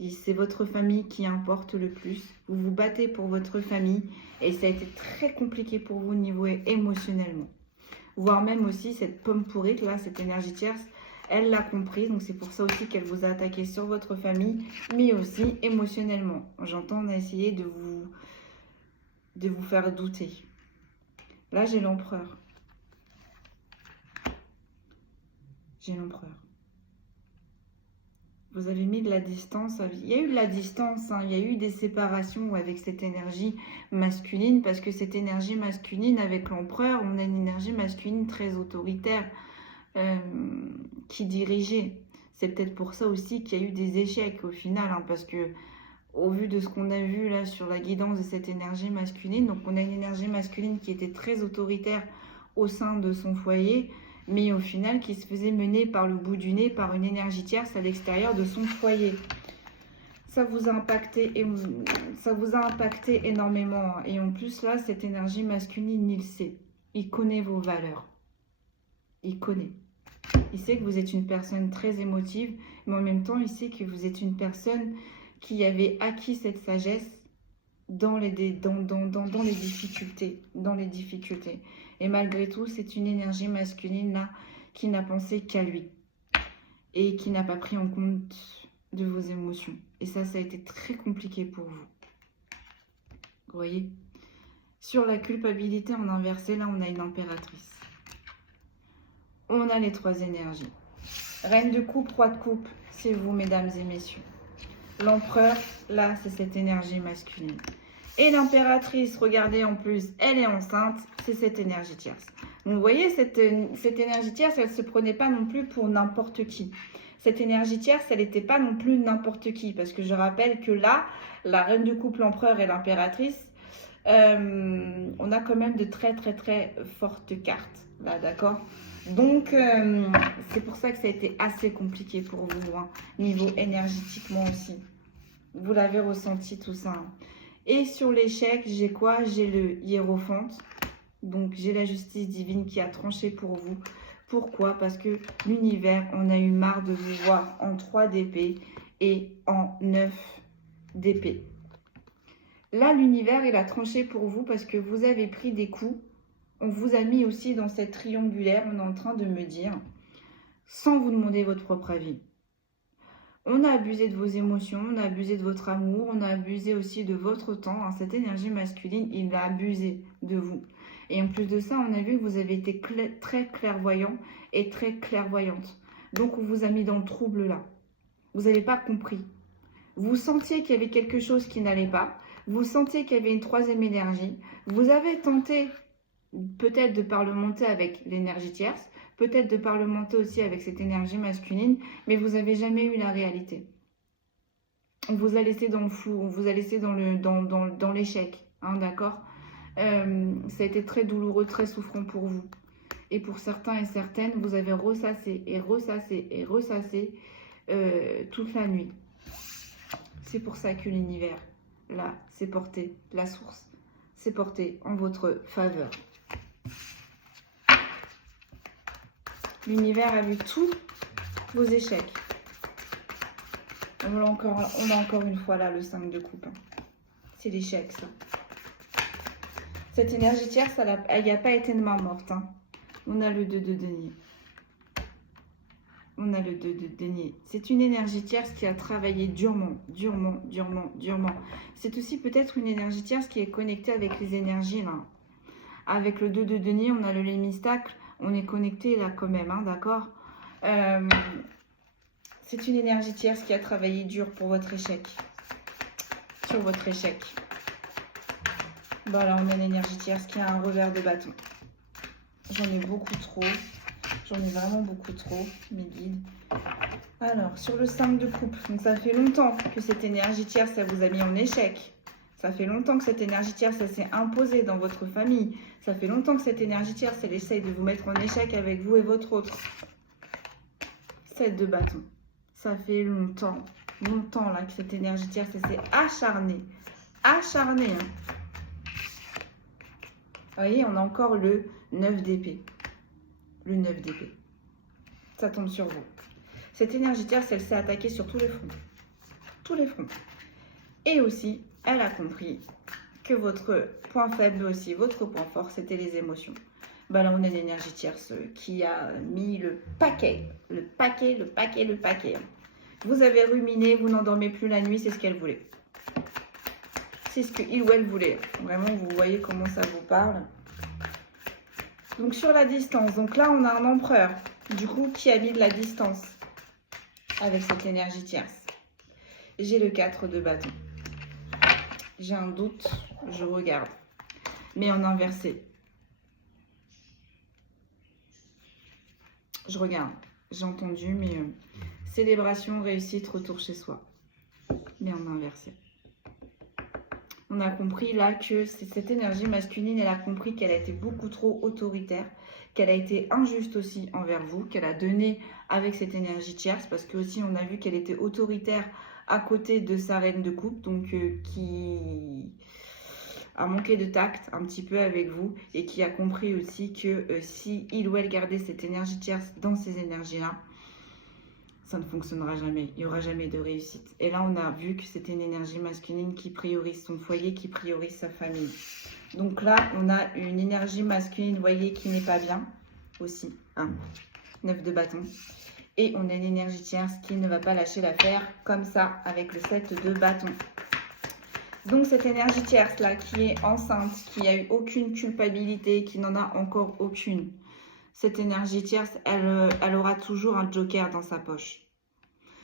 C'est votre famille qui importe le plus. Vous vous battez pour votre famille et ça a été très compliqué pour vous au niveau émotionnellement. Voire même aussi cette pomme pourrie, là, cette énergie tierce, elle l'a compris. Donc c'est pour ça aussi qu'elle vous a attaqué sur votre famille, mais aussi émotionnellement. J'entends, on a essayé de vous faire douter. Là, j'ai l'empereur. J'ai l'empereur. Vous avez mis de la distance. Il y a eu de la distance, hein, il y a eu des séparations avec cette énergie masculine, parce que cette énergie masculine, avec l'empereur, on a une énergie masculine très autoritaire qui dirigeait. C'est peut-être pour ça aussi qu'il y a eu des échecs au final, hein, parce que au vu de ce qu'on a vu là sur la guidance de cette énergie masculine, donc on a une énergie masculine qui était très autoritaire au sein de son foyer, mais au final qui se faisait mener par le bout du nez par une énergie tierce à l'extérieur de son foyer. Ça vous a impacté énormément. Et en plus là, cette énergie masculine, il sait. Il connaît vos valeurs. Il connaît. Il sait que vous êtes une personne très émotive, mais en même temps, il sait que vous êtes une personne qui avait acquis cette sagesse dans les difficultés. Et malgré tout, c'est une énergie masculine là qui n'a pensé qu'à lui et qui n'a pas pris en compte de vos émotions. Et ça a été très compliqué pour vous. Vous voyez? Sur la culpabilité en inversé, là, on a une impératrice. On a les trois énergies. Reine de coupe, roi de coupe, c'est vous, mesdames et messieurs. L'empereur, là, c'est cette énergie masculine. Et l'impératrice, regardez en plus, elle est enceinte, c'est cette énergie tierce. Donc vous voyez, cette énergie tierce, elle ne se prenait pas non plus pour n'importe qui. Cette énergie tierce, elle n'était pas non plus n'importe qui. Parce que je rappelle que là, la reine de coupe, l'empereur et l'impératrice, on a quand même de très très très fortes cartes. Là, d'accord? Donc, c'est pour ça que ça a été assez compliqué pour vous, hein, niveau énergétiquement aussi. Vous l'avez ressenti tout ça. Hein. Et sur l'échec, j'ai quoi? J'ai le hiérophante. Donc, j'ai la justice divine qui a tranché pour vous. Pourquoi? Parce que l'univers, on a eu marre de vous voir en 3 d'épée et en 9 d'épée. Là, l'univers, il a tranché pour vous parce que vous avez pris des coups. On vous a mis aussi dans cette triangulaire, on est en train de me dire, sans vous demander votre propre avis. On a abusé de vos émotions, on a abusé de votre amour, on a abusé aussi de votre temps. Hein. Cette énergie masculine, il a abusé de vous. Et en plus de ça, on a vu que vous avez été très clairvoyant et très clairvoyante. Donc, on vous a mis dans le trouble là. Vous n'avez pas compris. Vous sentiez qu'il y avait quelque chose qui n'allait pas. Vous sentiez qu'il y avait une troisième énergie. Vous avez tenté peut-être de parlementer avec l'énergie tierce, peut-être de parlementer aussi avec cette énergie masculine, mais vous n'avez jamais eu la réalité. On vous a laissé dans le flou, on vous a laissé dans l'échec, hein, d'accord? Ça a été très douloureux, très souffrant pour vous. Et pour certains et certaines, vous avez ressassé et ressassé et ressassé toute la nuit. C'est pour ça que l'univers, là, s'est porté, la source, s'est portée en votre faveur. L'univers a vu tous vos échecs. On a encore une fois là le 5 de coupe. Hein. C'est l'échec, ça. Cette énergie tierce, elle n'y a pas été de main morte. Hein. On a le 2 de denier. On a le 2 de denier. C'est une énergie tierce qui a travaillé durement. C'est aussi peut-être une énergie tierce qui est connectée avec les énergies là. Avec le 2 de denier, on a le lémistacle. On est connecté là quand même, hein, d'accord? C'est une énergie tierce qui a travaillé dur pour votre échec. Sur votre échec. Voilà, on a une énergie tierce qui a un revers de bâton. J'en ai beaucoup trop. J'en ai vraiment beaucoup trop, mes guides. Alors, sur le 5 de coupe, donc ça fait longtemps que cette énergie tierce, ça vous a mis en échec. Ça fait longtemps que cette énergie tierce, ça s'est imposée dans votre famille. Ça fait longtemps que cette énergie tierce, elle essaye de vous mettre en échec avec vous et votre autre. 7 de bâton. Ça fait longtemps. longtemps là que cette énergie tierce s'est acharnée. Acharnée. Hein. Vous voyez, on a encore le 9 d'épée. Le 9 d'épée. Ça tombe sur vous. Cette énergie tierce, elle s'est attaquée sur tous les fronts. Tous les fronts. Et aussi, elle a compris que votre point faible, mais aussi votre point fort, c'était les émotions. Bah là, on a une énergie tierce qui a mis le paquet. Le paquet, le paquet, le paquet. Vous avez ruminé, vous n'endormez plus la nuit, c'est ce qu'elle voulait. C'est ce qu'il ou elle voulait. Vraiment, vous voyez comment ça vous parle. Donc, sur la distance. Donc là, on a un empereur, du coup, qui a mis de la distance avec cette énergie tierce. J'ai le 4 de bâton. J'ai un doute, je regarde. Mais en inversé. Je regarde. J'ai entendu, mais célébration, réussite, retour chez soi. Mais en inversé. On a compris là que cette énergie masculine, elle a compris qu'elle a été beaucoup trop autoritaire, qu'elle a été injuste aussi envers vous, qu'elle a donné avec cette énergie tierce, parce que aussi on a vu qu'elle était autoritaire à côté de sa reine de coupe, donc qui a manqué de tact un petit peu avec vous et qui a compris aussi que si il ou elle gardait cette énergie tierce dans ces énergies-là, ça ne fonctionnera jamais, il n'y aura jamais de réussite. Et là, on a vu que c'était une énergie masculine qui priorise son foyer, qui priorise sa famille. Donc là, on a une énergie masculine, vous voyez, qui n'est pas bien aussi. Hein, 9 de bâton. Et on a une énergie tierce qui ne va pas lâcher l'affaire comme ça, avec le 7 de bâton. Donc cette énergie tierce là, qui est enceinte, qui a eu aucune culpabilité, qui n'en a encore aucune. Cette énergie tierce, elle aura toujours un joker dans sa poche.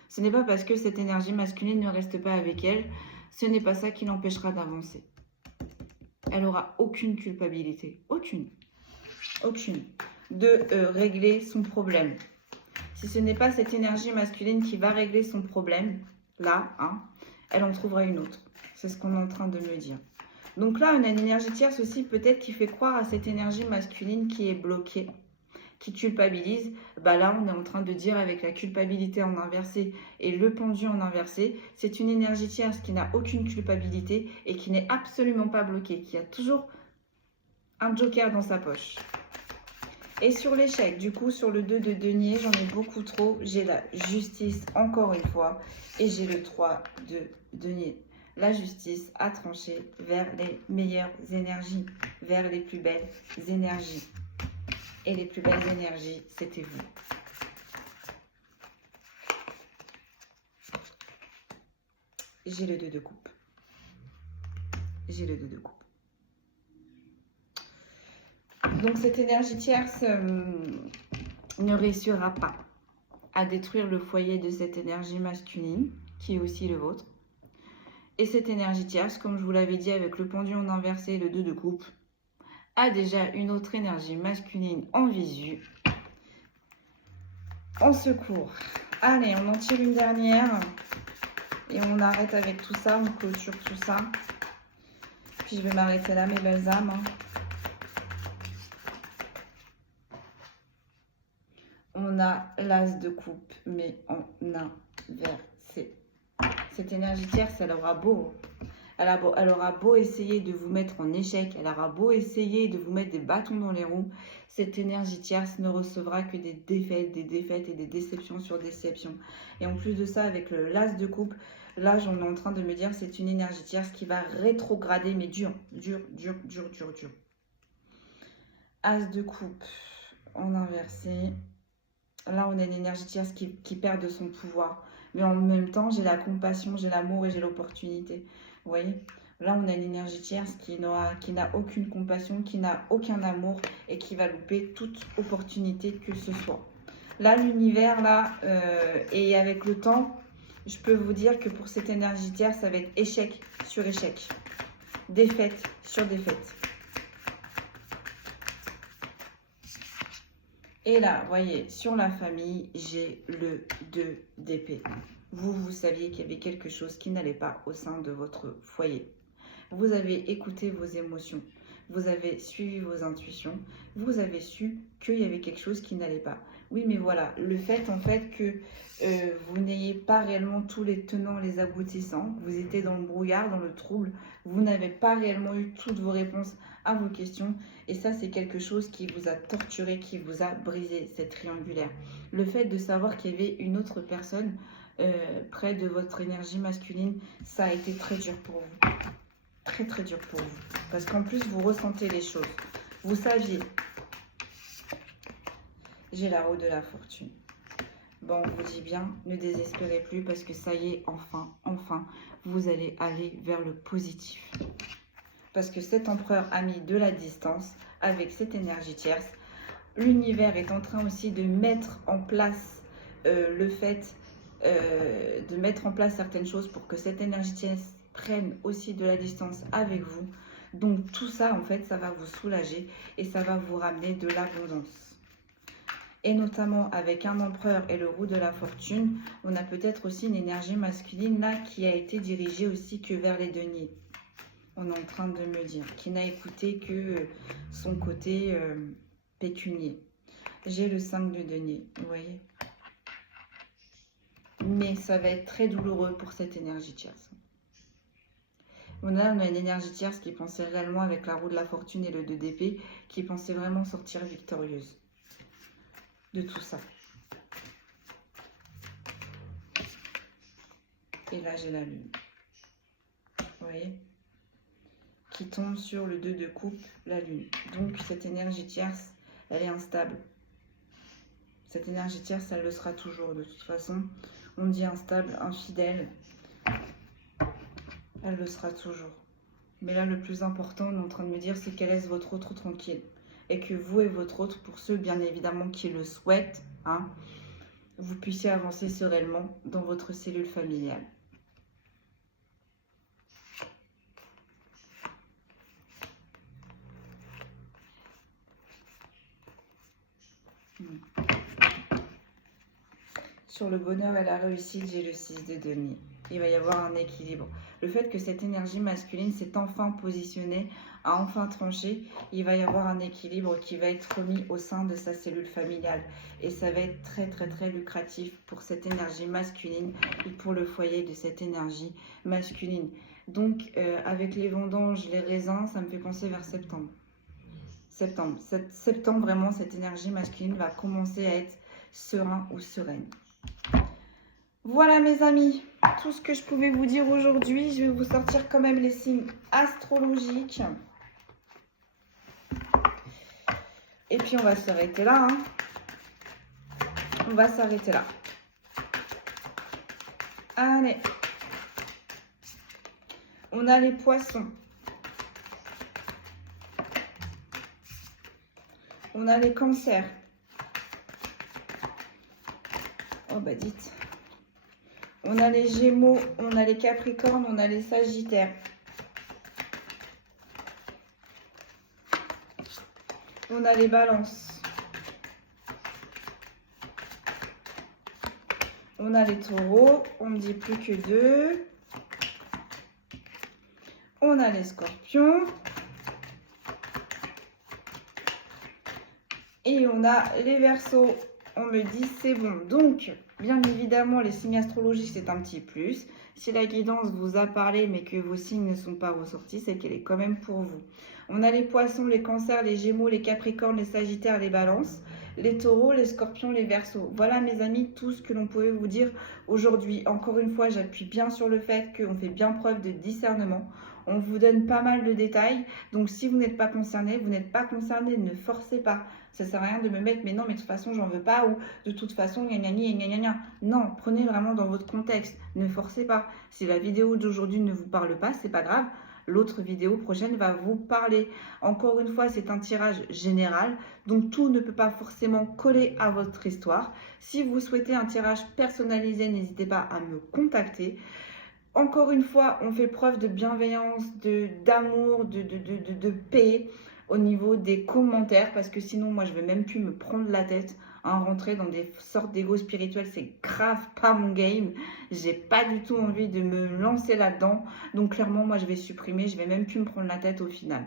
Ce n'est pas parce que cette énergie masculine ne reste pas avec elle, ce n'est pas ça qui l'empêchera d'avancer. Elle aura aucune culpabilité, aucune, de régler son problème. Si ce n'est pas cette énergie masculine qui va régler son problème, là, hein, elle en trouvera une autre. C'est ce qu'on est en train de me dire. Donc là, on a une énergie tierce aussi peut-être qui fait croire à cette énergie masculine qui est bloquée, qui culpabilise. Bah là, on est en train de dire avec la culpabilité en inversé et le pendu en inversé, c'est une énergie tierce qui n'a aucune culpabilité et qui n'est absolument pas bloquée, qui a toujours un joker dans sa poche. Et sur l'échec, du coup, sur le 2 de denier, j'en ai beaucoup trop. J'ai la justice, encore une fois, et j'ai le 3 de denier. La justice a tranché vers les meilleures énergies, vers les plus belles énergies. Et les plus belles énergies, c'était vous. J'ai le 2 de coupe. J'ai le 2 de coupe. Donc cette énergie tierce ne réussira pas à détruire le foyer de cette énergie masculine, qui est aussi le vôtre. Et cette énergie tierce, comme je vous l'avais dit avec le pendu en inversé et le 2 de coupe, a déjà une autre énergie masculine en visu, en secours. Allez, on en tire une dernière et on arrête avec tout ça, on clôture tout ça. Puis je vais m'arrêter là, mes belles âmes. On a l'as de coupe, mais en inversé. Cette énergie tierce, elle aura beau essayer de vous mettre en échec, elle aura beau essayer de vous mettre des bâtons dans les roues, cette énergie tierce ne recevra que des défaites et des déceptions sur déceptions. Et en plus de ça, avec le l'as de coupe, là, j'en ai en train de me dire, c'est une énergie tierce qui va rétrograder, mais dur. As de coupe en inversé. Là, on a une énergie tierce qui perd de son pouvoir. Mais en même temps, j'ai la compassion, j'ai l'amour et j'ai l'opportunité. Vous voyez? Là, on a une énergie tierce qui n'a aucune compassion, qui n'a aucun amour et qui va louper toute opportunité que ce soit. Là, l'univers, là, et avec le temps, je peux vous dire que pour cette énergie tierce, ça va être échec sur échec. Défaite sur défaite. Et là, vous voyez, sur la famille, j'ai le 2 d'épée. Vous saviez qu'il y avait quelque chose qui n'allait pas au sein de votre foyer. Vous avez écouté vos émotions. Vous avez suivi vos intuitions. Vous avez su qu'il y avait quelque chose qui n'allait pas. Oui, mais voilà, le fait en fait que vous n'ayez pas réellement tous les tenants, les aboutissants, vous étiez dans le brouillard, dans le trouble, vous n'avez pas réellement eu toutes vos réponses à vos questions. Et ça, c'est quelque chose qui vous a torturé, qui vous a brisé, cette triangulaire. Le fait de savoir qu'il y avait une autre personne près de votre énergie masculine, ça a été très dur pour vous. Très très dur pour vous. Parce qu'en plus, vous ressentez les choses. Vous saviez. J'ai la roue de la fortune. Bon, on vous dit bien, ne désespérez plus parce que ça y est, enfin, vous allez aller vers le positif. Parce que cet empereur a mis de la distance avec cette énergie tierce. L'univers est en train aussi de mettre en place le fait de mettre en place certaines choses pour que cette énergie tierce prenne aussi de la distance avec vous. Donc tout ça, en fait, ça va vous soulager et ça va vous ramener de l'abondance. Et notamment avec un empereur et le roue de la fortune, on a peut-être aussi une énergie masculine là qui a été dirigée aussi que vers les deniers. On est en train de me dire, qui n'a écouté que son côté pécunier. J'ai le 5 de denier, vous voyez. Mais ça va être très douloureux pour cette énergie tierce. On a une énergie tierce qui pensait réellement avec la roue de la fortune et le 2 d'épée, qui pensait vraiment sortir victorieuse de tout ça. Et là, j'ai la lune. Vous voyez? Qui tombe sur le 2 de coupe, la lune. Donc, cette énergie tierce, elle est instable. Cette énergie tierce, elle le sera toujours. De toute façon, on dit instable, infidèle. Elle le sera toujours. Mais là, le plus important, on est en train de me dire, c'est qu'elle laisse votre autre tranquille. Et que vous et votre autre, pour ceux bien évidemment qui le souhaitent, hein, vous puissiez avancer sereinement dans votre cellule familiale. Sur le bonheur et la réussite, j'ai le 6 de denier. Il va y avoir un équilibre. Le fait que cette énergie masculine s'est enfin positionnée, a enfin tranché, il va y avoir un équilibre qui va être remis au sein de sa cellule familiale. Et ça va être très très très lucratif pour cette énergie masculine et pour le foyer de cette énergie masculine. Donc avec les vendanges, les raisins, ça me fait penser vers septembre. Septembre, vraiment, cette énergie masculine va commencer à être serein ou sereine. Voilà mes amis, tout ce que je pouvais vous dire aujourd'hui. Je vais vous sortir quand même les signes astrologiques. Et puis on va s'arrêter là. Hein. On va s'arrêter là. Allez. On a les poissons. On a les cancers. Oh bah dites. On a les Gémeaux, on a les Capricornes, on a les Sagittaires. On a les Balances. On a les Taureaux, on ne dit plus que 2. On a les Scorpions. Et on a les Verseaux. On me dit c'est bon. Donc, bien évidemment, les signes astrologiques, c'est un petit plus. Si la guidance vous a parlé, mais que vos signes ne sont pas ressortis, c'est qu'elle est quand même pour vous. On a les poissons, les cancers, les gémeaux, les capricornes, les sagittaires, les balances, les taureaux, les scorpions, les verseaux. Voilà, mes amis, tout ce que l'on pouvait vous dire aujourd'hui. Encore une fois, j'appuie bien sur le fait qu'on fait bien preuve de discernement. On vous donne pas mal de détails. Donc, si vous n'êtes pas concerné, vous n'êtes pas concerné, ne forcez pas. Ça ne sert à rien de me mettre, mais non, mais de toute façon, j'en veux pas, ou de toute façon, gna gna gna gna gna. Non, prenez vraiment dans votre contexte. Ne forcez pas. Si la vidéo d'aujourd'hui ne vous parle pas, c'est pas grave. L'autre vidéo prochaine va vous parler. Encore une fois, c'est un tirage général, donc tout ne peut pas forcément coller à votre histoire. Si vous souhaitez un tirage personnalisé, n'hésitez pas à me contacter. Encore une fois, on fait preuve de bienveillance, d'amour, de paix au niveau des commentaires, parce que sinon, moi, je ne vais même plus me prendre la tête. Rentrer dans des sortes d'ego spirituel, c'est grave pas mon game. J'ai pas du tout envie de me lancer là-dedans. Donc clairement, moi, je vais supprimer. Je vais même plus me prendre la tête au final.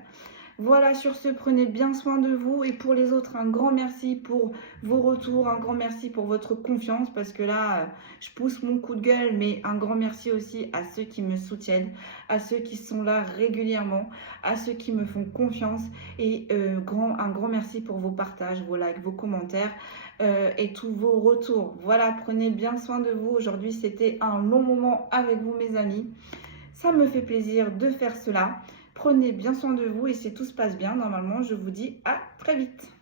Voilà, sur ce, prenez bien soin de vous. Et pour les autres, un grand merci pour vos retours, un grand merci pour votre confiance, parce que là, je pousse mon coup de gueule, mais un grand merci aussi à ceux qui me soutiennent, à ceux qui sont là régulièrement, à ceux qui me font confiance. Et un grand merci pour vos partages, vos likes, vos commentaires et tous vos retours. Voilà, prenez bien soin de vous. Aujourd'hui, c'était un long moment avec vous, mes amis. Ça me fait plaisir de faire cela. Prenez bien soin de vous et si tout se passe bien, normalement, je vous dis à très vite.